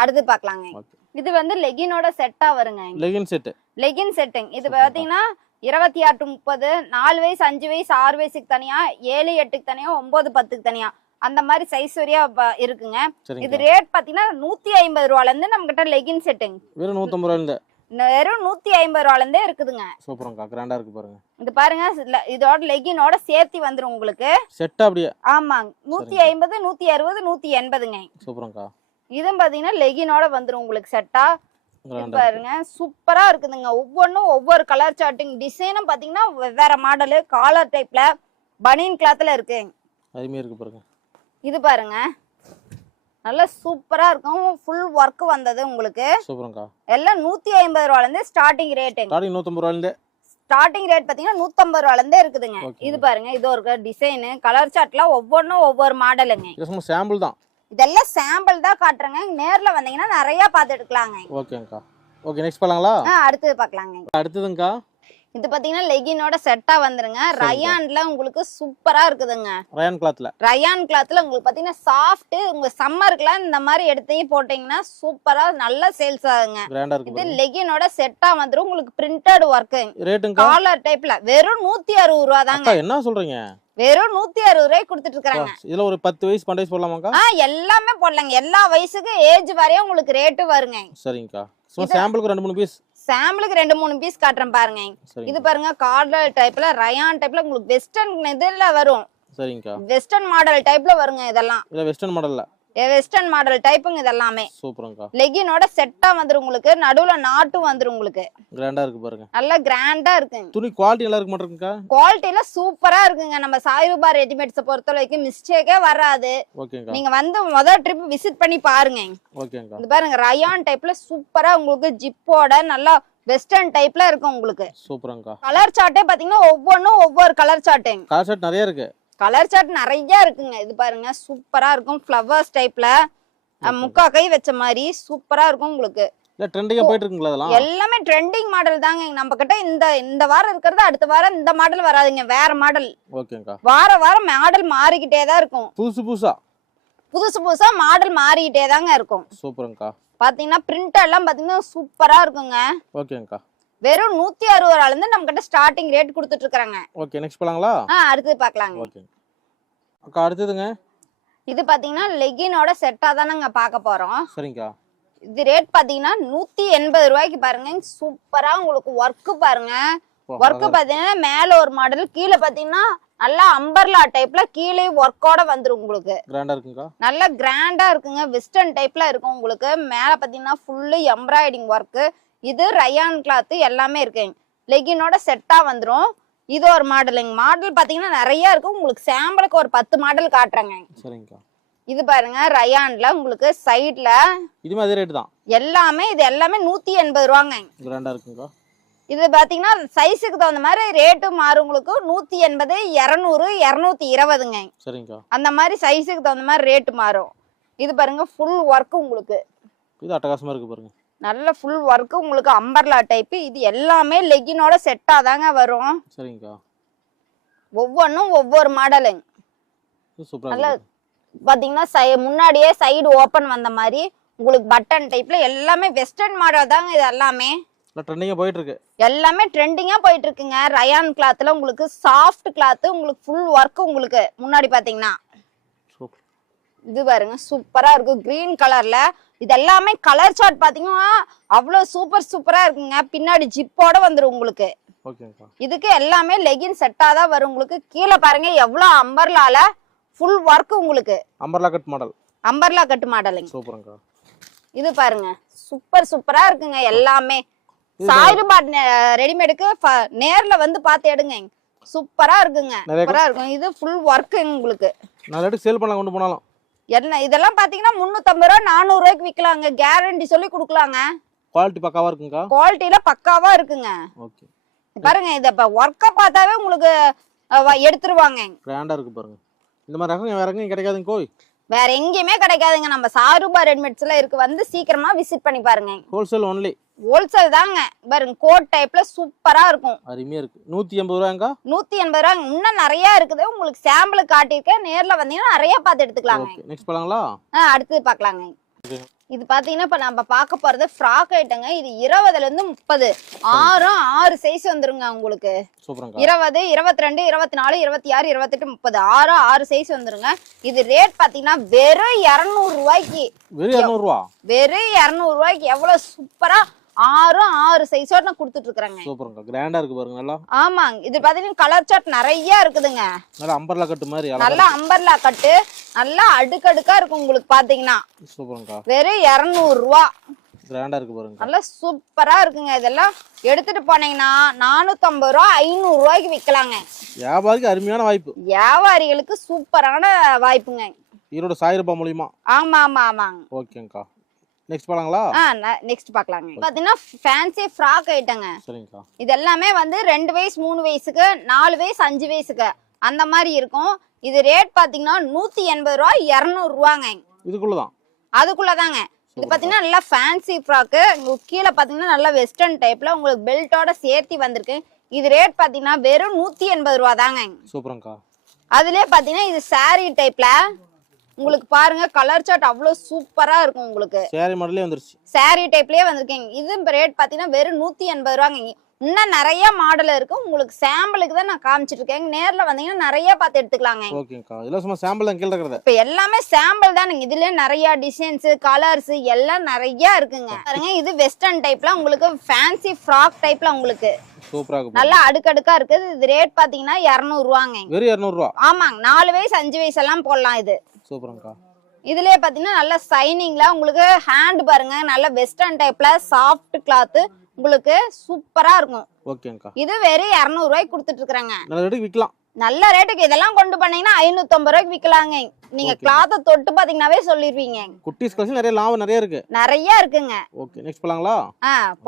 அடுத்து பார்க்கலாங்க. இது வந்து லெகினோட செட்டா வருங்க. லெகின் செட்டுங்க. இது பாத்தீங்கன்னா 26 to 30, 4 வயசு 5 வயசு 6 வயசுக்கு தனியா, 7 8க்கு தனியா, 9 10க்கு தனியா அந்த மாதிரி சைஸ் வரையா இருக்குங்க. இது ரேட் பாத்தீங்கன்னா 150 ரூபாயில இருந்து நம்ம கிட்ட லெகின் செட்டுங்க. வெறும் 150 ரூபாயில இருந்து. வெறும் 150 ரூபாயில இருந்தே இருக்குதுங்க. சூப்பர்ங்க, கிராண்டா இருக்கு பாருங்க. இது பாருங்க இதோட லெகினோட சேர்த்து வந்துரும் உங்களுக்கு. செட் அப்படியே. ஆமாங்க. 150 160 180ங்க. சூப்பர்ங்க. இதும் பாத்தீங்கன்னா லெகினோட வந்துரும் உங்களுக்கு செட்டா. பாருங்க சூப்பரா இருக்குதுங்க. ஒவ்வொன்றும் ஒவ்வொரு கலர் சார்ட்டிங் டிசைனும் பாத்தீங்கன்னா வேற மாடலு காலர் டைப்ல பனியன் கிளாத்ல இருக்கு. அதுமே இருக்கு பாருங்க. இது பாருங்க நல்ல சூப்பரா இருக்கும். ஃபுல் ஒர்க் வந்தது உங்களுக்கு. சூப்பர்ங்கா. எல்லாம் 150 ரூபாயில இருந்து ஸ்டார்டிங் ரேட். ஸ்டார்டிங் 150 ரூபாயில இருந்து. ஸ்டார்டிங் ரேட் பாத்தீங்கன்னா 150 ரூபாயில இருந்தே இருக்குதுங்க. இது பாருங்க இது ஒரு டிசைன் கலர் சார்ட்ல ஒவ்வொன்றும் ஒவ்வொரு மாடலுங்க. இது சாம்பிள் தான். இதெல்லாம் சாம்பிள் தான் காட்டுறேங்க. நேர்ல வந்தீங்கன்னா நிறைய பார்த்து எடுக்கலாங்க. ஓகேங்கா. ஓகே, நெக்ஸ்ட் பார்க்கலாங்களா? அடுத்து பார்க்கலாங்க. அடுத்துதுங்கா. இது பாத்தீங்கன்னா லெகினோட செட்டா வந்துருங்க. ரயான்ல உங்களுக்கு சூப்பரா இருக்குதுங்க. ரயான் கிளாத்ல உங்களுக்கு பாத்தீங்கன்னா சாஃப்ட். உங்க சம்மருக்குலாம் இந்த மாதிரி எடுத்து போட்டீங்கன்னா சூப்பரா நல்ல சேல்ஸ் ஆகுங்க. இது லெகினோட செட்டா வந்துரும் உங்களுக்கு. பிரிண்டட் ஒர்க் காலர் டைப்ல வெறும் 160 ரூபா தாங்க. என்ன சொல்றீங்க? வெறும் 160 ரூபாய்க்கு கொடுத்துட்டு இருக்காங்க. இதுல ஒரு 10 வயசு 12 வயசு போடலாமாக்கா? எல்லாமே போடலாங்க. எல்லா வயசுக்கு ஏஜ் வரையும் உங்களுக்கு ரேட் வருங்க. சரிங்கக்கா. சாம்பிளுக்கு 2-3 பீஸ். சாம்பிளுக்கு 2-3 பீஸ் காட்டுறேன் பாருங்க. இது பாருங்க கார்டர் டைப்ல ரயான் டைப்ல உங்களுக்கு வெஸ்டர்ன் இதுல வரும். சரிங்கக்கா. வெஸ்டர்ன் மாடல் டைப்ல வருங்க இதெல்லாம். இது வெஸ்டர்ன் மாடல்ல. வெஸ்டர்ன் மாடல் டைப்புங்க இதெல்லாமே. சூப்பர்ங்கா. லெகினோட செட்டா வந்துரும் உங்களுக்கு. நடுவுல நாட்டு வந்துரும் உங்களுக்கு. கிராண்டா இருக்கு பாருங்க. நல்ல கிராண்டா இருக்கு. துணி குவாலிட்டி நல்லா இருக்கு மாட்டேங்கக்கா? குவாலிட்டில சூப்பரா இருக்குங்க. நம்ம சாய் ரூபா ரெடிமேட்ஸ் பொறுத்த வரைக்கும் மிஸ்டேக்கே வராது. ஓகேங்கா. நீங்க வந்து முதல் ட்ரிப் விசிட் பண்ணி பாருங்க. ஓகேங்கா. இது பாருங்க ரயான் டைப்ல சூப்பரா உங்களுக்கு ஜிப்போட நல்லா வெஸ்டர்ன் டைப்ல இருக்கு உங்களுக்கு. சூப்பர்ங்கா. கலர் சார்ட்டே பாத்தீங்கன்னா ஒவ்வொன்றும் ஒவ்வொரு கலர் சார்ட். கலர் சார்ட் நிறைய இருக்கு. கலர் சார்ட் நிறைய இருக்குங்க. இது பாருங்க சூப்பரா இருக்கும். ஃப்ளவர்ஸ் டைப்ல முக்கா கை வச்ச மாதிரி சூப்பரா இருக்கும் உங்களுக்கு. ட்ரெண்டிங்கா போயிட்டு இருக்குங்களா அதெல்லாம்? எல்லாமே ட்ரெண்டிங் மாடல் தாங்க. நம்ம கிட்ட இந்த வாரம் இருக்கிறது அடுத்த வாரம் இந்த மாடல் வராதுங்க. வேற மாடல். ஓகேங்கா. வாரம் மாடல் மாறிக்கிட்டே தான் இருக்கும். புதுசு புதுசா மாடல் மாறிக்கிட்டே தாங்க இருக்கும். சூப்பர்ங்கா. பாத்தீங்கன்னா பிரிண்ட் எல்லாம் பாத்தீங்கன்னா சூப்பரா இருக்குங்க. ஓகேங்கா. வெறும் 160 ரூபாயில இருந்து நம்ம கிட்ட ஸ்டார்டிங் ரேட் கொடுத்துட்டு இருக்காங்க. ஓகே, நெக்ஸ்ட் போலாங்களா? அடுத்து பார்க்கலாங்க. ஓகே அக்கா. அடுத்துதுங்க. இது பாத்தீங்கன்னா லெகினோட செட்டா தான் நாங்க பார்க்க போறோம். சரிங்கக்கா. இது ரேட் பாத்தீங்கன்னா 180 ரூபாய்க்கு பாருங்க. சூப்பரா உங்களுக்கு ஒர்க் பாருங்க. ஒர்க் பாத்தீங்கன்னா மேல ஒரு மாடல், கீழே பாத்தீங்கன்னா நல்லா அம்பர்லா டைப்ல கீழே ஒர்க்கோட வந்துரும் உங்களுக்கு. கிராண்டா இருக்குங்க. நல்ல கிராண்டா இருக்குங்க. வெஸ்டர்ன் டைப்ல இருக்கும் உங்களுக்கு. மேல பாத்தீங்கன்னா ஃபுல்லு எம்ப்ராய்டிங் ஒர்க். இது ரயான் கிளாத் எல்லாமே இருக்குங்க. லெகினோட செட்டா வந்துரும். இது ஒரு மாடலுங்க. மாடல் பாத்தீங்கன்னா நிறைய இருக்கும் உங்களுக்கு. சாம்பிளுக்கு ஒரு 10 மாடல் காட்டுறேங்க. சரிங்கக்கா. இது பாருங்க ரயான்ல உங்களுக்கு சைடுல இதுமே அதே ரேட் தான் எல்லாமே. இது எல்லாமே 180 ரூபாங்க. கிராண்டா இருக்குங்க. இது பாத்தீங்கன்னா சைஸுக்கு தகுந்த மாதிரி ரேட்டு மாறும் உங்களுக்கு. 180, 200, 220ங்க. சரிங்கக்கா. அந்த மாதிரி சைஸுக்கு தகுந்த மாதிரி ரேட்டு மாறும். இது பாருங்க ஃபுல் ஒர்க் உங்களுக்கு. இது அட்டகாசமா இருக்கு பாருங்க. நல்ல ஃபுல் ஒர்க் உங்களுக்கு அம்பர்லா டைப். இது எல்லாமே லெகினோட செட்டா தாங்க வரும். சரிங்கக்கா. ஒவ்வொன்றும் ஒவ்வொரு மாடலுங்க. சூப்பரா நல்ல பாத்தீங்கன்னா முன்னாடியே சைடு ஓபன் வந்த மாதிரி உங்களுக்கு பட்டன் டைப்ல எல்லாமே வெஸ்டர்ன் மாடல் தாங்க. இது எல்லாமே ட்ரெண்டிங்கா போயிட்டு இருக்கு. எல்லாமே ட்ரெண்டிங்கா போயிட்டு இருக்குங்க. ரயான் கிளாத்ல உங்களுக்கு சாஃப்ட் கிளாத் உங்களுக்கு ஃபுல் ஒர்க் உங்களுக்கு முன்னாடி பாத்தீங்கன்னா. இது பாருங்க சூப்பரா இருக்கு கிரீன் கலர்ல. இது எல்லாமே கலர் சார்ட் பாத்தீங்கன்னா அவ்வளவு சூப்பரா இருக்குங்க. பின்னாடி ஜிப்போட வந்துரும் உங்களுக்கு. இதுக்கு எல்லாமே லெகின் செட்டா தான் வரும் உங்களுக்கு. கீழே பாருங்க எவ்வளவு அம்பர்லால ஃபுல் ஒர்க் உங்களுக்கு. Umbrella cut model. Umbrella cut மாடலுங்க. சூப்பர்ங்க. இது பாருங்க சூப்பரா இருக்குங்க. எல்லாமே சாய்ரூபா ரெடிமேடுக்கு நேர்ல வந்து பார்த்து எடுங்க. சூப்பரா இருக்குங்க. சூப்பரா இருக்கும். இது ஃபுல் ஒர்க் உங்களுக்கு. நான் சேல் பண்ணலாம் கொண்டு போனாலும். என்ன இதெல்லாம் பாத்தீங்கன்னா 350 ரூபா 400 ரூபாய்க்கு விக்கலாங்க. கேரண்டி சொல்லி கொடுக்கலாங்க. குவாலிட்டி பக்காவா இருக்குங்க. குவாலிட்டில பக்காவா இருக்குங்க. ஓகே. பாருங்க இத ஒர்க்க பார்த்தாவே உங்களுக்கு எடுத்துருவாங்க. கிராண்டா இருக்கு பாருங்க. இந்த மாதிரி ரகம் வேற எங்கேயும் கிடைக்காதுங்க கோய். வேற எங்கேயுமே கிடைக்காதுங்க. நம்ம சாய்ரூபா ரெடிமேட்ஸ்ல இருக்கு. வந்து சீக்கிரமா விசிட் பண்ணி பாருங்க. Wholesale only. ஹோல்சேல் தாங்க. பாருங்க கோட் டைப்ல சூப்பரா இருக்கும். அருமையா இருக்கு. 180 ரூபாங்க. 180 ரூபாங்க. இன்னும் நிறைய இருக்குது. உங்களுக்கு சாம்பிள் காட்டியிருக்கேன். நேர்ல வந்தீங்கன்னா நிறைய பார்த்து எடுத்துக்கலாங்க. ஓகே. நெக்ஸ்ட் போலாங்களா? அடுத்து பார்க்கலாங்க. இது பாத்தீங்கன்னா இப்ப நம்ம பார்க்க போறது ஃப்ராக் ஐட்டங்க. இது 20ல இருந்து 30 6 சைஸ் வந்துருங்க உங்களுக்கு. சூப்பர்ங்க. 20, 22, 24, 26, 28, 30 6 சைஸ் வந்துருங்க. இது ரேட் பாத்தீங்கன்னா வெறும் 200 ரூபாய்க்கு. வெறும் 200 ரூபா. வெறும் 200 ரூபாய்க்கு எவ்வளவு சூப்பரா 6 சைஸோட நான் கொடுத்துட்டு இருக்கேங்க. சூப்பர்ங்க. கிராண்டா இருக்கு பாருங்க நல்லா. ஆமாங்க. இது பாத்தீங்கன்னா கலர் சார்ட் நிறைய இருக்குதுங்க. நல்ல அம்பர்லா கட் மாதிரி. நல்ல அம்பர்லா கட்டு நல்லா அடுக்கடுக்கா இருக்கும் உங்களுக்கு பாத்தீங்கன்னா. சூப்பர்ங்க. வெறும் 200 ரூபா. கிராண்டா இருக்கு பாருங்க. நல்ல சூப்பரா இருக்குங்க. இதெல்லாம் எடுத்துட்டு போனீங்கன்னா 450 ரூபா 500 ரூபாய்க்கு விக்கலாங்க. வியாபாரிக்கு அருமையான வாய்ப்பு. வியாபாரிகளுக்கு சூப்பரான வாய்ப்புங்க. ஈரோடு சாய்ரூபா மூலமா. ஆமாங்க. ஓகேங்கா. நெக்ஸ்ட் பாலாங்களா? நெக்ஸ்ட் பார்க்கலாங்க. பாத்தீங்கன்னா ஃபேன்சி ஃப்ராக் ஐட்டங்க. சரிங்கக்கா. இது எல்லாமே வந்து 2 வயசு 3 வயசுக்கு 4 வயசு 5 வயசுக்கு அந்த மாதிரி இருக்கும். இது ரேட் பாத்தீங்கன்னா 180 ரூபா 200 ரூபாங்க. இதுக்குள்ளதான். அதுக்குள்ளதாங்க. இது பாத்தீங்கன்னா நல்லா ஃபேன்சி ஃப்ராக். கீழே பாத்தீங்கன்னா நல்லா வெஸ்டர்ன் டைப்ல உங்களுக்கு பெல்ட்டோட சேர்த்து வந்திருக்கு. இது ரேட் பாத்தீங்கன்னா வெறும் 180 ரூபா தாங்க. சூப்பர்ங்கா. அதுலயே பாத்தீங்கன்னா இது சாரி டைப்ல உங்களுக்கு பாருங்க கலர் சார்ட் அவ்வளவு சூப்பரா இருக்கும் உங்களுக்கு. சாரி மாடலே வந்துருச்சு. சாரி டைப்லயே வந்திருக்கீங்க. இது ரேட் பாத்தீங்கன்னா வெறும் 180 ரூபாங்க. இன்னும் நிறைய மாடல் இருக்கு. உங்களுக்கு சாம்பிளுக்கு தான் நான் காமிச்சிட்டு இருக்கேன். நேர்ல வந்தீங்கன்னா நிறைய பார்த்து எடுத்துக்கலாங்க. ஓகேங்கா. இதெல்லாம் சும்மா சாம்பிள் தான் கீழ இருக்குது. இப்போ எல்லாமே சாம்பிள் தான். இதுல நிறைய டிசைன்ஸ் கலர்ஸ் எல்லாம் நிறைய இருக்குங்க. பாருங்க இது வெஸ்டர்ன் டைப்ல உங்களுக்கு ஃபேன்சி ஃப்ராக் டைப்ல உங்களுக்கு சூப்பரா இருக்கு. நல்லா அடுக்கடுக்கா இருக்குது. இது ரேட் பாத்தீங்கன்னா 200 ரூபாங்க. வெறும் 200 ரூபா. ஆமாங்க. 4 வயசு 5 வயசு எல்லாம் போடலாம். இது சூப்பர்ங்கா. இதுலயே பாத்தீங்கன்னா நல்ல சைனிங்ல உங்களுக்கு ஹேண்ட் பாருங்க நல்ல வெஸ்டர்ன் டைப்ல சாஃப்ட் கிளாத் உங்களுக்கு சூப்பரா இருக்கும். ஓகேங்கா. இது வெறும் 200 ரூபாய்க்கு கொடுத்துட்டு இருக்காங்க. நல்ல ரேட்டுக்கு விக்கலாம். நல்ல ரேட்டுக்கு இதெல்லாம் கொண்டு பண்ணீங்கன்னா 550 ரூபாய்க்கு விக்கலாங்க. நீங்க கிளாத்தை தொட்டு பாத்தீங்கன்னாவே சொல்லிருவீங்க. குட்டீஸ் கலெக்ஷன் நிறைய லாபம் நிறைய இருக்கு. நிறைய இருக்குங்க. ஓகே. நெக்ஸ்ட் போலாங்களா?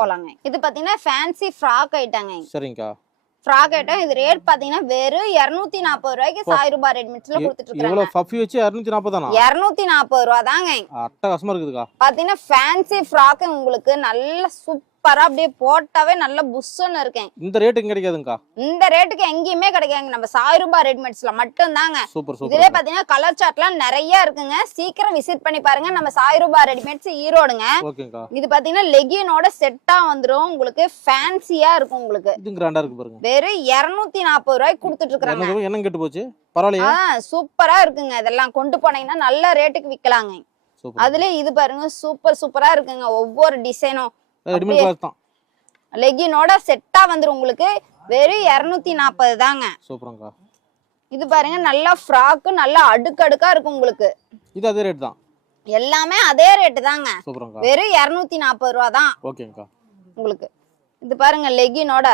போலாங்க. இது பாத்தீங்கன்னா ஃபேன்சி ஃப்ராக் ஐட்டங்க. சரிங்கா. Frock item. இது ரேட் பாத்தீங்கன்னா வெறும் 240 ரூபாய்க்கு சாய்ரூபா ரெடிமேட்ஸ்ல கொடுத்துட்டு இருக்காங்க. இவ்வளவு பஃபி வச்சு 240 தானா? 240 ரூபா தாங்க. அட்டகாசமா இருக்குதுக்கா. பாத்தீங்கன்னா ஃபேன்சி ஃப்ராக் உங்களுக்கு நல்ல சூப்பரா அப்படியே போட்டாவே நல்ல புஷ்ஷுன்னு இருக்கேன். இந்த ரேட்டுக்கு கிடைக்காதுங்கா. இந்த ரேட்டுக்கு எங்கேயுமே கிடைக்காதுங்க. நம்ம சாய்ரூபா ரெடிமேட்ஸ்ல மட்டும் தாங்க. Super super. இதுல பாத்தீங்கன்னா கலர் சார்ட்லாம் நிறைய இருக்குங்க. சீக்கிரம் விசிட் பண்ணி பாருங்க. நம்ம சாய்ரூபா ரெடிமேட்ஸ் ஈரோடுங்க. ஓகேங்கா. இது பாத்தீங்கன்னா லெகினோட செட்டா வந்துரும். உங்களுக்கு ஃபேன்சியா இருக்கும் உங்களுக்கு. இது கிராண்டா இருக்கு பாருங்க. வெறும் 240 ரூபாய்க்கு கொடுத்துட்டு இருக்காங்க. என்ன கெட்டு போச்சு? பரவாயில்லையா? சூப்பரா இருக்குங்க. இதெல்லாம் கொண்டு போனீங்கன்னா நல்ல ரேட்டுக்கு விக்கலாங்க. அதுல இது பாருங்க சூப்பரா இருக்குங்க. ஒவ்வொரு டிசைனும் ரெடிமேட் கிளாத் தான். லெகினோட செட்டா வந்துரும் உங்களுக்கு. வெறும் 240 தாங்க. சூப்பர்ங்கா. இது பாருங்க நல்லா ஃப்ராக் நல்லா அடுக்கடுக்கா இருக்கும் உங்களுக்கு. இது அதே ரேட் தான். எல்லாமே அதே ரேட் தாங்க. சூப்பர்ங்கா. வெறும் 240 ரூபா தான். ஓகேங்கா. உங்களுக்கு இது பாருங்க லெகினோட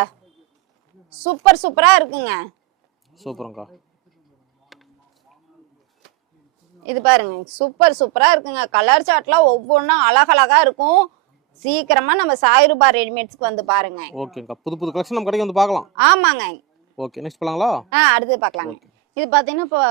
சூப்பரா இருக்குங்க. சூப்பர்ங்கா. இது பாருங்க சூப்பரா இருக்குங்க. கலர் சார்ட்லாம் ஒவ்வொன்றும் அழகழகா இருக்கும். சீக்கிரமா நம்ம சாய்ரூபா ரெடிமேட்ஸ்க்கு வந்து பாருங்க. ஓகேங்கா, புது கலெக்ஷன் நம்ம கடைக்கு வந்து பார்க்கலாம். ஆமாங்க. ஓகே, நெக்ஸ்ட் பார்க்கலாங்களா? அடுத்து பார்க்கலாங்க. இது பாத்தீங்கன்னா இப்போ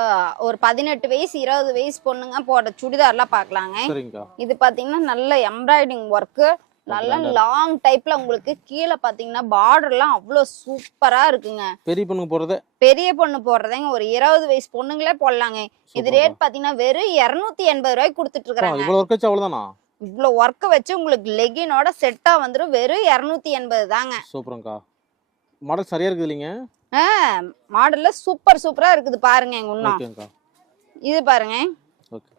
ஒரு 18 வயசு 20 வயசு பொண்ணுங்க போடுற சுடிதார்லாம் பார்க்கலாங்க. சரிங்கக்கா. இது பாத்தீங்கன்னா நல்ல எம்ப்ராய்டிங் ஒர்க்கு, நல்ல லாங் டைப்ல உங்களுக்கு கீழே பாத்தீங்கன்னா பார்டர்லாம் அவ்வளோ சூப்பரா இருக்குங்க. பெரிய பொண்ணு போடுறது, பெரிய பொண்ணு போடுறதுங்க ஒரு 20 வயசு பொண்ணுங்களே போடலாங்க. இது ரேட் பாத்தீங்கன்னா வெறும் 280 ரூபாய்க்கு கொடுத்துட்டு இருக்காங்க. இவ்வளவு ஒர்க் வச்சு அவ்வளவுதானா? இவ்வளவு ஒர்க் வச்சு உங்களுக்கு லெகினோட செட்டா வந்துரும். வெறும் 280 தாங்க. சூப்பர்ங்கா. மாடல் சரியா இருக்குது இல்லைங்க? மாடல்ல சூப்பரா இருக்குது பாருங்க. இன்னும் இது பாருங்க. ஓகே.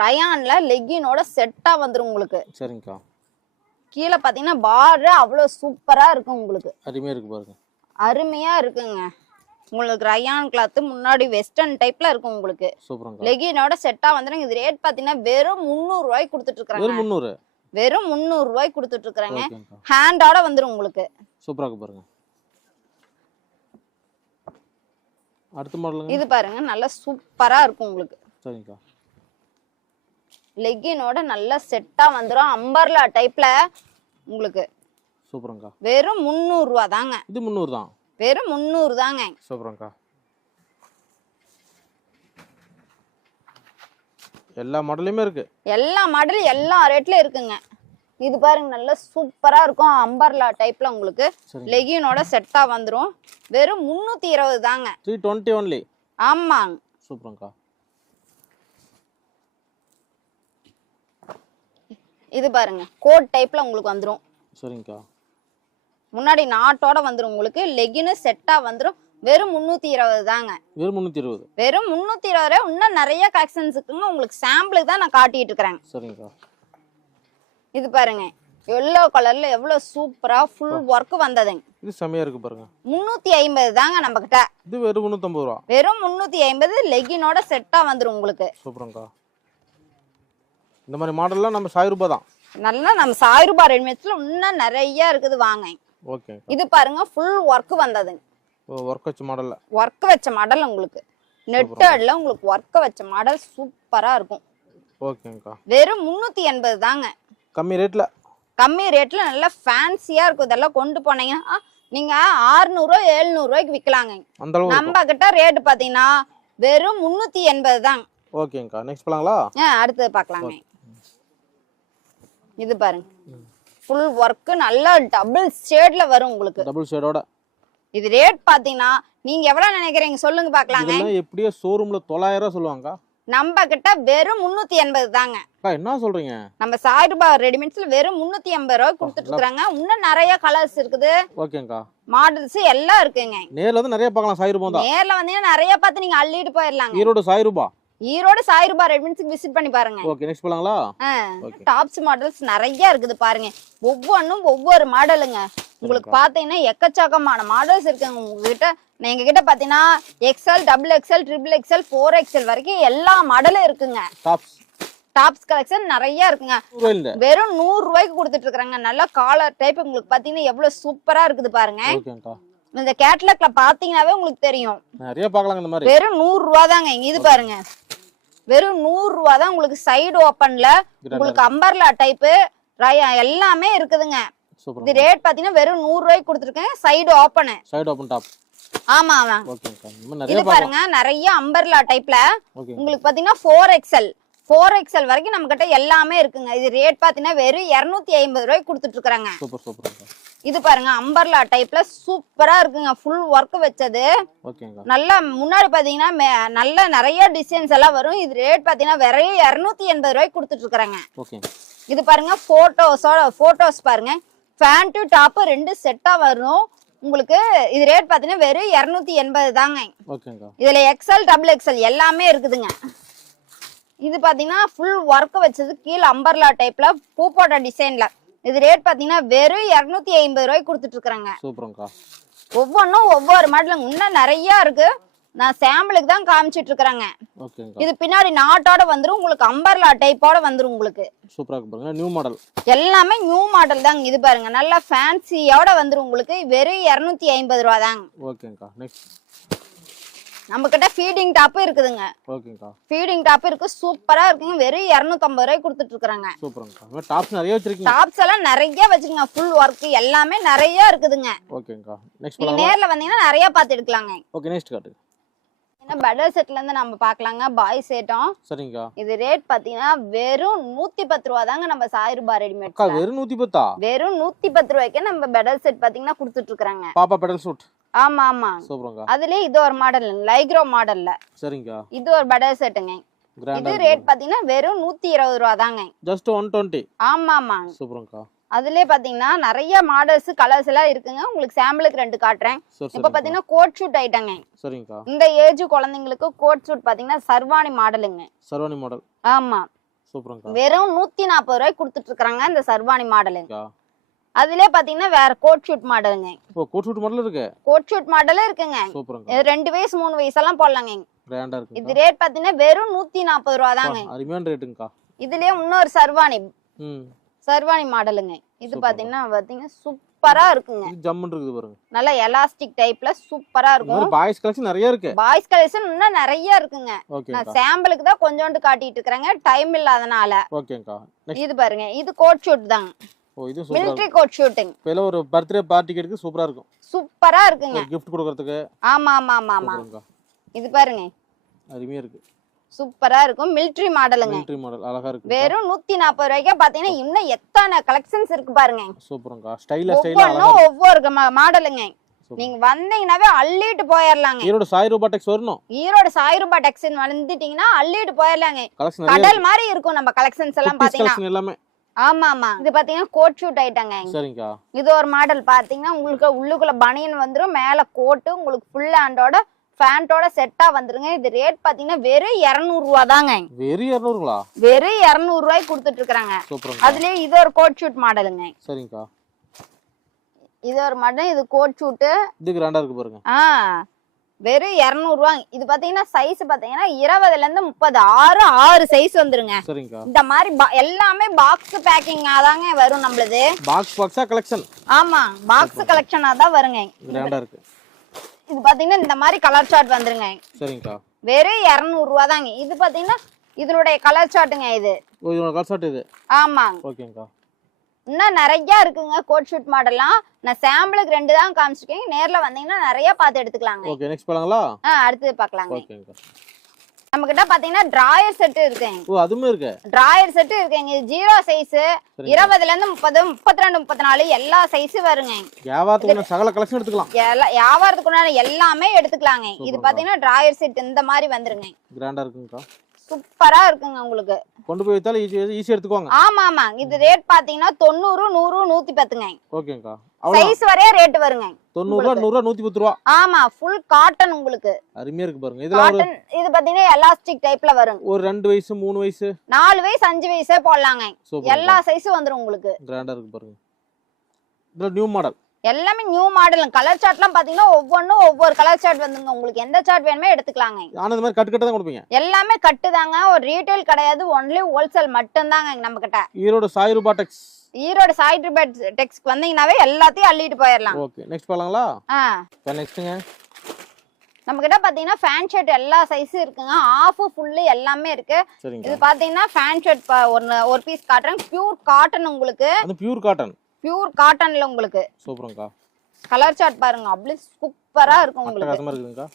ரயான்ல லெகினோட செட்டா வந்துரும் உங்களுக்கு. சரிங்கக்கா. கீழே பாத்தீங்கன்னா பார்டர் அவ்வளவு சூப்பரா இருக்கும் உங்களுக்கு. அருமையா இருக்கு பாருங்க. அருமையா இருக்குங்க. உங்களுக்கு ரயான் கிளாத் முன்னாடி வெஸ்டர்ன் டைப்ல இருக்கும் உங்களுக்கு. சூப்பர்ங்க. லெகினோட செட்டா வந்துரும். இது ரேட் பாத்தீங்கன்னா வெறும் 300 ரூபாய்க்கு கொடுத்துட்டு இருக்காங்க. வெறும் 300 ரூபாய்க்கு கொடுத்துட்டு இருக்காங்க. ஹேண்டோட வந்துரும் உங்களுக்கு. சூப்பரா இருக்கு பாருங்க. அடுத்த மாடலுங்க. இது பாருங்க நல்ல சூப்பரா இருக்கும் உங்களுக்கு. சரிங்கக்கா. லெகினோட நல்ல செட்டா வந்துரும். அம்பர்லா டைப்ல உங்களுக்கு. சூப்பர்ங்கா. வெறும் 300 ரூபாய் தாங்க. இது 300 தான். வெறும் 300 தாங்க. சூப்பர்ங்கா. எல்லா மாடலுமே இருக்கு. எல்லா மாடல் எல்லா ரேட்ல இருக்குங்க. இது பாருங்க நல்ல சூப்பரா இருக்கும். அம்பர்லா டைப்ல உங்களுக்கு லெகினோட செட்டா வந்துரும். வெறும் 320 தாங்க. 320 only. ஆமாங்க. சூப்பர்ங்கா. இது பாருங்க கோட் டைப்ல உங்களுக்கு வந்துரும். சரிங்கக்கா. முன்னாடி நாட்டோட வந்துரும் உங்களுக்கு. லெகின் செட்டா வந்துரும். வெறும் 320 தாங்க. வெறும் 320. வெறும் 320. இன்னும் நிறைய கலெக்ஷன்ஸ் இருக்குங்க. உங்களுக்கு சாம்பிளுக்கு தான் நான் காட்டிட்டு இருக்கேன். சரிங்கக்கா. இது பாருங்க எல்லோ கலர்ல எவ்வளவு சூப்பரா ஃபுல் ஒர்க் வந்ததுங்க. இது செமையா இருக்கு பாருங்க. 350 தாங்க நம்ம கிட்ட. இது வெறும் 350 ரூபாய். வெறும் 350 லெகினோட செட்டா வந்துரும் உங்களுக்கு. சூப்பர்ங்கா. இந்த மாதிரி மாடல்லாம் நம்ம சாய்ரூபா தான். நல்லா நம்ம சாய்ரூபா ரெடிமேட்ஸ்ல இன்னும் நிறைய இருக்குது வாங்க. ஓகே. இது பாருங்க ஃபுல் ஒர்க் வந்ததுங்க. ஒர்க் வச்ச மாடல்ல. ஒர்க் வச்ச மாடல் உங்களுக்கு. நெட்டட்ல உங்களுக்கு ஒர்க் வச்ச மாடல் சூப்பரா இருக்கும். ஓகேங்கா. வெறும் 380 தாங்க. கம்மி ரேட்ல. கம்மி ரேட்ல நல்ல ஃபேன்சியா இருக்கும். இதெல்லாம் கொண்டு போனீங்கன்னா நீங்க 600 700 ரூபாய்க்கு விக்கலாங்க. அந்த அளவுக்கு நம்ம கிட்ட ரேட் பாத்தீங்கன்னா வெறும் 380 தாங்க. ஓகேங்கா. நெக்ஸ்ட் போலாங்களா? அடுத்து பார்க்கலாங்க. இது பாருங்க ஃபுல் ஒர்க் நல்ல டபுள் ஷேட்ல வரும் உங்களுக்கு. டபுள் ஷேடோட. இது ரேட் பாத்தீங்கன்னா நீங்க எவ்வளவு நினைக்கிறீங்க சொல்லுங்க பார்க்கலாங்க. இதெல்லாம் எப்படியே ஷோரூம்ல 900 ரூபாய் சொல்லுவாங்க. நம்ம கிட்ட வெறும் 380 தாங்க. என்ன சொல்றீங்க? நம்ம சாய்ரூபா ரெடிமேட்ஸ்ல வெறும் 380 ரூபாய் கொடுத்துட்டு இருக்காங்க. இன்னும் நிறைய கலர்ஸ் இருக்குது. ஓகேங்கா. மாடல்ஸ் எல்லாம் இருக்குங்க. நேர்ல வந்து நிறைய பார்க்கலாம். சாய்ரூபா தான். நேர்ல வந்தீங்கன்னா நிறைய பார்த்து நீங்க அள்ளிட்டு போயிடலாங்க. ஈரோடு சாய்ரூபா. ஈரோடு சாய்ரூபா ரெடிமேட்ஸ்க்கு விசிட் பண்ணி பாருங்க. ஓகே, நெக்ஸ்ட் போலாங்களா? டாப்ஸ் மாடல்ஸ் நிறைய இருக்குது பாருங்க. ஒவ்வொன்றும் ஒவ்வொரு மாடலுங்க. உங்களுக்கு பாத்தீங்கன்னா எக்கச்சக்கமான மாடல்ஸ் இருக்குங்க உங்ககிட்ட. எங்க கிட்ட பாத்தீங்கன்னா XL, XXL, XXL, 4XL வரைக்கும் எல்லா மாடலும் இருக்குங்க. டாப்ஸ் கலெக்ஷன் நிறைய இருக்குங்க. வெறும் 100 ரூபாய்க்கு கொடுத்துட்டு இருக்காங்க. நல்ல காலர் டைப் உங்களுக்கு பாத்தீங்கன்னா எவ்வளவு சூப்பரா இருக்குது பாருங்க. இந்த கேட்டலாக்ல பாத்தீங்கன்னாவே உங்களுக்கு தெரியும். நிறைய பார்க்கலாங்க இந்த மாதிரி. வெறும் 100 ரூபாய் தாங்க. இது பாருங்க வெறும் 100 ரூபாய் தான் உங்களுக்கு. சைடு ஓபன்ல உங்களுக்கு அம்பர்லா டைப் எல்லாமே இருக்குதுங்க. இது ரேட் பாத்தீங்கன்னா வெறும் 100 ரூபாய்க்கு கொடுத்துருக்கேன். Side open. Side open top. ஆமா. இது பாருங்க நிறைய அம்பர்லா டைப்ல உங்களுக்கு பாத்தீங்கன்னா 4XL வரைக்கும் நம்ம கிட்ட எல்லாமே இருக்குங்க. இது ரேட் பாத்தீங்கன்னா வெறும் 250 ரூபாய்க்கு கொடுத்துட்டு இருக்காங்க. Super super. இது பாருங்க அம்பர்லா டைப்ல சூப்பரா இருக்குங்க. ஃபுல் ஒர்க் வச்சது. நல்லா முன்னாடி பாத்தீங்கன்னா நல்ல நிறைய டிசைன்ஸ் எல்லாம் வரும். இது ரேட் பாத்தீங்கன்னா வெறும் 280 ரூபாய்க்கு கொடுத்துட்டு இருக்காங்க. இது பாருங்க போட்டோஸ் பாருங்க. பேண்ட் டாப் 2 செட்டா வரும் உங்களுக்கு. இது ரேட் பாத்தீங்கன்னா வெறும் 280 தாங்க. இதுல XL, XXL எல்லாமே இருக்குதுங்க. இது பாத்தீங்கன்னா ஃபுல் ஒர்க் வச்சது. கீழே அம்பர்லா டைப்ல பூ போட்ட டிசைன்ல. இது ரேட் பாத்தீங்கன்னா வெறும் 250 ரூபாய்க்கு கொடுத்துட்டு இருக்காங்க. சூப்பர்ங்கா. ஒவ்வொன்றும் ஒவ்வொரு மாடலும் இன்னும் நிறைய இருக்கு. நான் சாம்பிளுக்கு தான் காமிச்சிட்டு இருக்கறேங்க. இது பின்னாடி நாட்டோட வந்துரும் உங்களுக்கு. அம்பர்லா டைப்போட வந்துரும் உங்களுக்கு. சூப்பரா இருக்கு பாருங்க. New model. எல்லாமே நியூ மாடல் தாங்க. இது பாருங்க நல்ல ஃபேன்சியோட வந்துரும் உங்களுக்கு. வெறும் 250 ரூபாய் தாங்க. ஓகேங்கா. நெக்ஸ்ட் நம்ம கிட்ட ஃபீடிங் டாப் இருக்குதுங்க. ஓகேங்கா. ஃபீடிங் டாப் இருக்கு, சூப்பரா இருக்குங்க. வெறும் 250 ரூபாய்க்கு கொடுத்துட்டு இருக்காங்க. சூப்பர்ங்கா. டாப்ஸ் நிறைய வச்சிருக்கீங்க. டாப்ஸ் எல்லாம் நிறைய வச்சிருங்க. ஃபுல் வர்க் எல்லாமே நிறைய இருக்குதுங்க. ஓகேங்கா. நெக்ஸ்ட் நீங்க நேர்ல வந்தீங்கன்னா நிறைய பார்த்து எடுக்கலாங்க. ஓகே நெக்ஸ்ட் காட்டு. பெடல் செட்ல இருந்து நம்ம பார்க்கலாங்க. பாய் செட்டும். சரிங்கா. இது ரேட் பாத்தீங்கன்னா வெறும் 110 ரூபா தாங்க. நம்ம சாய்ரூபா ரெடிமேட். அக்கா வெறும் 110. வெறும் 110 ரூபாய்க்கு நம்ம பெடல் செட் பாத்தீங்கன்னா கொடுத்துட்டு இருக்காங்க. பாப்பா பெடல் சூட். ஆமா ஆமா. சூப்பர்ங்கா. அதுலயே இது ஒரு மாடல் லைக்ரோ மாடல்ல. சரிங்கா. இது ஒரு பெடல் செட்டுங்க. இது ரேட் பாத்தீங்கன்னா வெறும் 120 ரூபா தாங்க. ஜஸ்ட் 120. ஆமா ஆமா. சூப்பர்ங்கா. அதுலயே பாத்தீங்கன்னா நிறைய மாடல்ஸ் கலர்ஸ் எல்லாம் இருக்குங்க. உங்களுக்கு சாம்பிளுக்கு 2 காட்டுறேன். இப்ப பாத்தீங்கன்னா கோட் ஷூட் ஐட்டங்க. சரிங்கா. இந்த ஏஜ் குழந்தைங்களுக்கு கோட் ஷூட் பாத்தீங்கன்னா சர்வாணி மாடலுங்க. சர்வாணி மாடல். ஆமா. சூப்பர்ங்கா. வெறும் 140 ரூபாய்க்கு கொடுத்துட்டு இருக்காங்க இந்த சர்வாணி மாடலுங்க. அதுலயே பாத்தீங்கன்னா வேற கோட் ஷூட் மாடலுங்க. ஓ கோட் ஷூட் மாடல் இருக்கு. கோட் ஷூட் மாடல் இருக்குங்க. சூப்பர்ங்கா. 2 வயசு 3 வயசு எல்லாம் போடலாங்க. கிராண்டா இருக்கு. இது ரேட் பாத்தீங்கன்னா வெறும் 140 ரூபா தாங்க. அருமையான ரேட்டுங்கா. இதுலயே இன்னொரு சர்வாணி மாடலுங்க. இது பாத்தீங்கன்னா சூப்பரா இருக்குங்க. இது ஜம்மன் இருக்குது பாருங்க. நல்ல எலாஸ்டிக் டைப்ல சூப்பரா இருக்கும். பாய்ஸ் கலெக்ஷன் நிறைய இருக்கு. பாய்ஸ் கலெக்ஷன் இன்னும் நிறைய இருக்குங்க. நான் சாம்பிளுக்கு தான் கொஞ்சோண்டு காட்டிட்டு இருக்கறேங்க டைம் இல்லாதனால. ஓகேங்கா. இது பாருங்க. இது கோட் ஷூட் தாங்க. ஓ இது சூப்பரா. Military coat shooting. பேல ஒரு பர்த்டே பார்ட்டிக்கு எடுக்க சூப்பரா இருக்கும். சூப்பரா இருக்குங்க. gift கொடுக்கிறதுக்கு. ஆமா ஆமா ஆமா ஆமா. இது பாருங்க. அருமையா இருக்கு. சூப்பரா இருக்கும். மிலிட்டரி மாடலுங்க. மிலிட்டரி மாடல் அழகா இருக்கு. வெறும் 140 ரூபாய்க்கு பாத்தீங்கன்னா இன்னும் எத்தனை கலெக்ஷன்ஸ் இருக்கு பாருங்க. சூப்பர்ங்கா. ஸ்டைலா அழகா ஒவ்வொரு மாடலுங்க. நீங்க வந்தீங்கனாவே அள்ளிட்டு போயிரலாங்க. ஈரோடு சாய்ரூபா டெக்ஸ் வரணும். ஈரோடு சாய்ரூபா டெக்ஸ் வந்துட்டீங்கன்னா அள்ளிட்டு போயிரலாங்க. கடல் மாதிரி இருக்கும் நம்ம கலெக்ஷன்ஸ் எல்லாம் பாத்தீங்கன்னா. எல்லாமே. ஆமா ஆமா. இது பாத்தீங்கன்னா கோட் ஷூட் ஐட்டங்க. சரிங்கா. இது ஒரு மாடல் பாத்தீங்கன்னா உங்களுக்கு உள்ளுக்குள்ள பனியன் வந்துரும், மேல கோட் உங்களுக்கு ஃபுல் ஹேண்டோட ஃபேண்டோட செட்டா வந்துருங்க. இது ரேட் பாத்தீங்கன்னா வெறும் 200 ரூபா தாங்க. வெறும் 200ங்களா? வெறும் 200 ரூபாய்க்கு கொடுத்துட்டு இருக்காங்க. அதுலயே இது ஒரு கோட் ஷூட் மாடலுங்க. சரிங்கா. இது ஒரு மாடல். இது கோட் ஷூட். இது கிராண்டா இருக்கு பாருங்க. வெறும் 200 ரூபா. இது பாத்தீங்கன்னா சைஸ் பாத்தீங்கன்னா 20ல இருந்து 30 6 சைஸ் வந்துருங்க. சரிங்கா. இந்த மாதிரி எல்லாமே பாக்ஸ் பேக்கிங் ஆதாங்க வரும் நம்மளுது. பாக்ஸா கலெக்ஷன். ஆமா பாக்ஸ் கலெக்ஷனா தான் வருங்க. கிராண்டா இருக்கு. இது பாத்தீங்கன்னா இந்த மாதிரி கலர் சார்ட் வந்துருங்க. சரிங்கா. வெறும் 200 ரூபா தாங்க. இது பாத்தீங்கன்னா இதனுடைய கலர் சார்ட்டுங்க. இது ஓ இதோட கலர் சார்ட் இது. ஆமா. ஓகேங்கா. இன்னும் நிறைய இருக்குங்க கோட் ஷூட் மாடல்லாம். நான் சாம்பிளுக்கு 2 தான் காமிச்சிருக்கேன். நேர்ல வந்தீங்கன்னா நிறைய பார்த்து எடுத்துக்கலாங்க. ஓகே நெக்ஸ்ட் போலாங்களா? அடுத்து பார்க்கலாங்க. ஓகேங்கா. நம்ம கிட்ட பாத்தீங்கன்னா டிராயர் செட் இருக்குங்க. ஓ அதுமே இருக்கு. டிராயர் செட் இருக்குங்க. இது 0 சைஸ் 20ல இருந்து 30 32 34 எல்லா சைஸ் வருங்க. வியாபாரத்துக்கு சகல கலெக்ஷன் எடுத்துக்கலாம். வியாபாரத்துக்குனால எல்லாமே எடுத்துக்கலாங்க. இது பாத்தீங்கன்னா டிராயர் செட் இந்த மாதிரி வந்துருங்க. கிராண்டா இருக்குங்கக்கா. சூப்பரா இருக்குங்க. உங்களுக்கு கொண்டு போய் வித்தால ஈஸியா எடுத்துக்குவாங்க. ஆமா ஆமா. இது ரேட் பாத்தீங்கன்னா 90 100 110ங்க. ஓகேங்கா. சைஸ் வரைய ரேட் வருங்க. 90 100 110 ரூபாய். ஆமா ஃபுல் காட்டன் உங்களுக்கு. அருமையா இருக்கு பாருங்க. இதெல்லாம் இது பாத்தீங்கன்னா எலாஸ்டிக் டைப்ல வரும். ஒரு 2 வயசு 3 வயசு 4 வயசு 5 வயசே போடலாங்க. எல்லா சைஸும் வந்துரும் உங்களுக்கு. கிராண்டா இருக்கு பாருங்க. இது நியூ மாடல். எல்லாமே நியூ மாடல். கலர் சார்ட்லாம் பாத்தீங்கன்னா ஒவ்வொன்றும் ஒவ்வொரு கலர் சார்ட் வந்துங்க. உங்களுக்கு எந்த சார்ட் வேணுமே எடுத்துக்கலாங்க. ஆனா இந்த மாதிரி கட்டு கட்டு தான் கொடுப்பீங்க. எல்லாமே கட்டு தாங்க. ஒரு ரீட்டைல் கிடையாது. ஒன்லி ஹோல்சேல் மட்டும் தாங்க நம்ம கிட்ட. ஈரோடு சாய்ரூபா டெக்ஸ். ஈரோடு சாய்ரூபா டெக்ஸ்க்கு வந்தீங்கன்னாவே எல்லாத்தையும் அள்ளிட்டு போயிடலாம். Okay next போலாங்களா? நெக்ஸ்ட்ங்க நம்ம கிட்ட பாத்தீங்கன்னா ஃபேன் ஷர்ட் எல்லா சைஸும் இருக்குங்க. ஆஃப் ஃபுல்லு எல்லாமே இருக்கு. இது பாத்தீங்கன்னா ஃபேன் ஷர்ட் ஒரு பீஸ் காட்டுறேன். பியூர் காட்டன் உங்களுக்கு. அது பியூர் காட்டன். பியூர் காட்டன்ல உங்களுக்கு. சூப்பர்ங்கா. கலர் சார்ட் பாருங்க. அப்படியே சூப்பரா இருக்கும் உங்களுக்கு.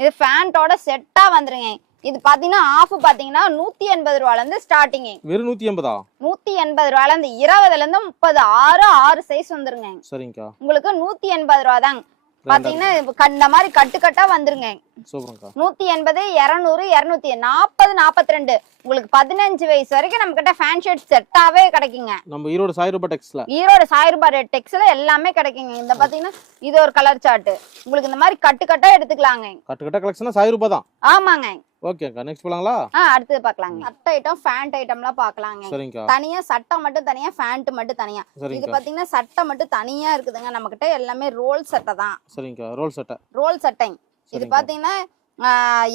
இது ஃபேண்டோட செட்டா வந்துருங்க. இது பாத்தீங்கன்னா ஆஃப் பாத்தீங்கன்னா 180 ரூபாயில இருந்து ஸ்டார்டிங். வெறும் 180ஆ? 180 ரூபாயில இருந்து 20ல இருந்து 30 6 சைஸ் வந்துருங்க. சரிங்கா. உங்களுக்கு 180 ரூபா தாங்க. பாத்தீங்கன்னா இந்த மாதிரி கட்டு கட்டா வந்துருங்க. சூப்பர்ங்கா. 180 200 240 42 உங்களுக்கு 15 வயசு வரைக்கும் நம்ம கிட்ட ஃபேன் ஷர்ட் செட்டாவே கிடைக்குங்க. நம்ம ஈரோடு சாய்ரூபா டெக்ஸ்ல. ஈரோடு சாய்ரூபா டெக்ஸ்ல எல்லாமே கிடைக்குங்க. இந்த பாத்தீங்கன்னா இது ஒரு கலர் சார்ட். உங்களுக்கு இந்த மாதிரி கட்டு கட்டா எடுத்துக்கலாங்க. கட்டு கட்டா கலெக்ஷனா சாய்ரூபா தான். ஆமாங்க. ஓகேக்கா நெக்ஸ்ட் போலாங்களா? அடுத்து பார்க்கலாங்க. சட்டை ஐட்டம் ஃபேண்ட் ஐட்டம்லாம் பார்க்கலாங்க. சரிங்கா. தனியா சட்டை மட்டும் தனியா ஃபேண்ட் மட்டும் தனியா. இது பாத்தீங்கன்னா சட்டை மட்டும் தனியா இருக்குதுங்க. நம்ம கிட்ட எல்லாமே ரோல் சட்டை தான். சரிங்கா. ரோல் சட்டை. ரோல் சட்டை. இது பாத்தீங்கன்னா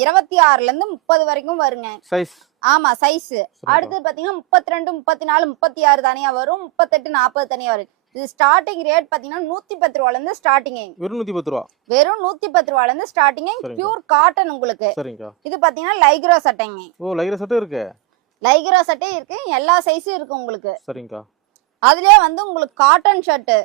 26ல இருந்து 30 வரைக்கும் வருங்க. சைஸ். ஆமா சைஸ். அடுத்து பாத்தீங்கன்னா 32 34 36 தனியா வரும். 38 40 தனியா வரும். இது ஸ்டார்டிங் ரேட் பாத்தீங்கன்னா 110 ரூபாயில இருந்து ஸ்டார்டிங். வெறும் 110 ரூபா. வெறும் 110 ரூபாயில இருந்து ஸ்டார்டிங். பியூர் காட்டன் உங்களுக்கு. சரிங்கக்கா. இது பாத்தீங்கன்னா லைக்ரா சட்டைங்க. ஓ லைக்ரா சட்டை இருக்கு. லைக்ரா சட்டை இருக்கு, எல்லா சைஸும் இருக்கு உங்களுக்கு. சரிங்கக்கா. அதுலயே வந்து உங்களுக்கு காட்டன் ஷர்ட்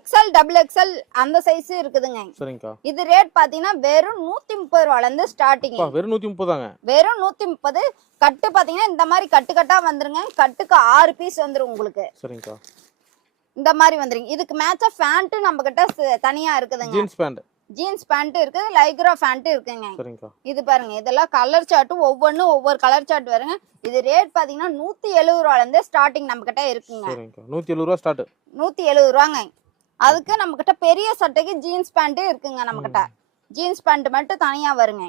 XL XXL அந்த சைஸ் இருக்குதுங்க. சரிங்கக்கா. இது ரேட் பாத்தீங்கன்னா வெறும் 130 ரூபாயில இருந்து ஸ்டார்டிங். வெறும் 130 தாங்க. வெறும் 130. கட்டு பாத்தீங்கன்னா இந்த மாதிரி கட்டு கட்டா வந்துருங்க. கட்டுக்கு 6 பீஸ் வந்துரும் உங்களுக்கு. சரிங்கக்கா. இந்த மாதிரி வந்துருங்க. இதுக்கு மேட்சா பேண்ட் நம்ம கிட்ட தனியா இருக்குதுங்க. ஜீன்ஸ் பேண்ட் இருக்குது, லைக்ரா பேண்ட் இருக்குங்க. சரிங்கக்கா. இது பாருங்க, இதெல்லாம் கலர் சார்ட், ஒவ்வொன்றும் ஒவ்வொரு கலர் சார்ட் வருங்க. இது ரேட் பாத்தீங்கன்னா 170 ரூபாயில இருந்து ஸ்டார்டிங் நம்ம கிட்ட இருக்குங்க. 170 ரூபா ஸ்டார்ட். 170 ரூபாங்க. அதுக்கு நம்ம கிட்ட பெரிய சட்டைக்கு ஜீன்ஸ் பேண்ட் இருக்குங்க. நம்ம கிட்ட ஜீன்ஸ் பேண்ட் மட்டும் தனியா வருங்க.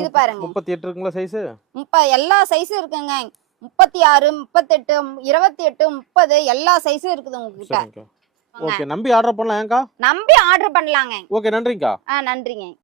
இது பாருங்க 38 இருக்குங்களா சைஸ்? எல்லா சைஸும் இருக்குங்க. 36, 38, 28, 30 எல்லா சைஸும் இருக்குது உங்ககிட்ட. ஓகே, நம்பி ஆர்டர் பண்ணலாம். ஏங்கா? நம்பி ஆர்டர் பண்ணலாங்க. ஓகே, நன்றிங்கக்கா. நன்றிங்க.